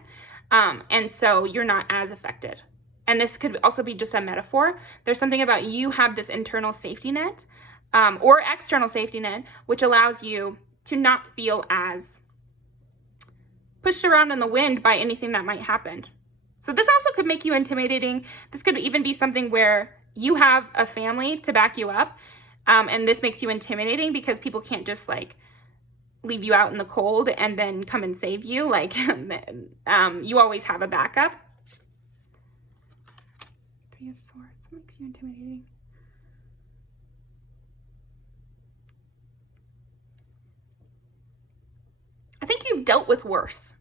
And so you're not as affected. And this could also be just a metaphor. There's something about you have this internal safety net or external safety net, which allows you to not feel as pushed around in the wind by anything that might happen. So this also could make you intimidating. This could even be something where you have a family to back you up. And this makes you intimidating because people can't just like leave you out in the cold and then come and save you. Like you always have a backup. Three of Swords makes you intimidating. I think you've dealt with worse.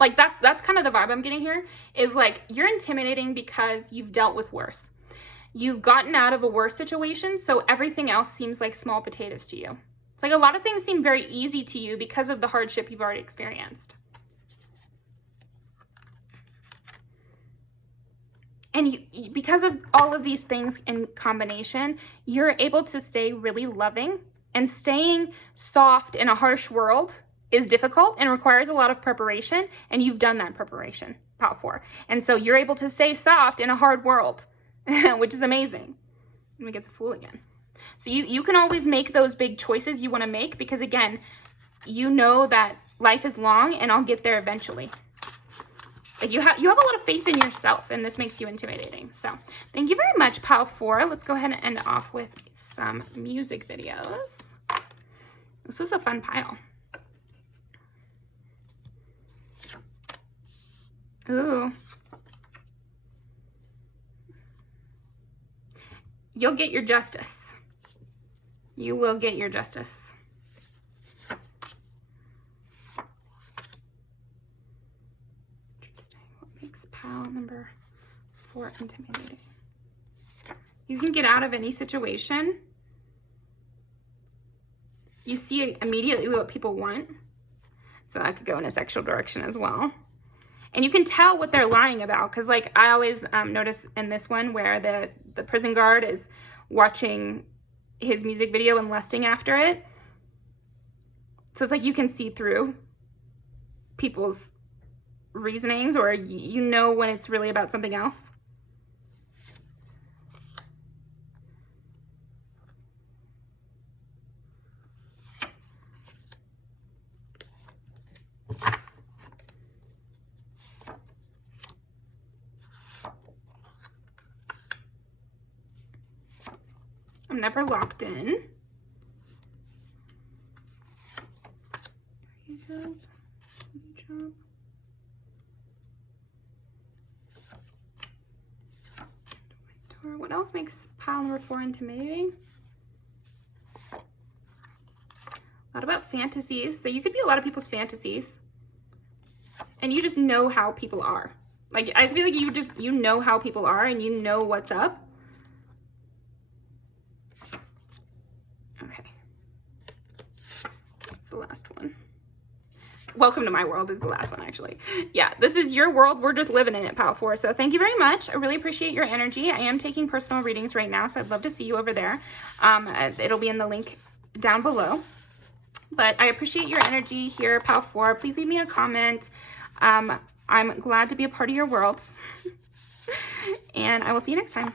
Like that's kind of the vibe I'm getting here, is like you're intimidating because you've dealt with worse. You've gotten out of a worse situation, so everything else seems like small potatoes to you. It's like a lot of things seem very easy to you because of the hardship you've already experienced. And because of all of these things in combination, you're able to stay really loving, and staying soft in a harsh world is difficult and requires a lot of preparation, and you've done that preparation, Pile 4. And so you're able to stay soft in a hard world, which is amazing. Let me get the Fool again. So you can always make those big choices you want to make because, again, you know that life is long and I'll get there eventually. Like you have a lot of faith in yourself, and this makes you intimidating. So thank you very much, Pile 4. Let's go ahead and end off with some music videos. This was a fun pile. Ooh. You'll get your justice. You will get your justice. Interesting. What makes pile number 4 intimidating? You can get out of any situation. You see immediately what people want. So that could go in a sexual direction as well. And you can tell what they're lying about, because like I always notice in this one where the prison guard is watching his music video and lusting after it. So it's like you can see through people's reasonings, or you know when it's really about something else. I'm never locked in. There you go. What else makes pile number 4 intimidating? A lot about fantasies. So you could be a lot of people's fantasies. And you just know how people are. Like, I feel like you know how people are and you know what's up. Okay. That's the last one. Welcome to my world is the last one, actually. Yeah, this is your world. We're just living in it, Pile 4. So thank you very much. I really appreciate your energy. I am taking personal readings right now, so I'd love to see you over there. It'll be in the link down below. But I appreciate your energy here, Pile 4. Please leave me a comment. I'm glad to be a part of your world. And I will see you next time.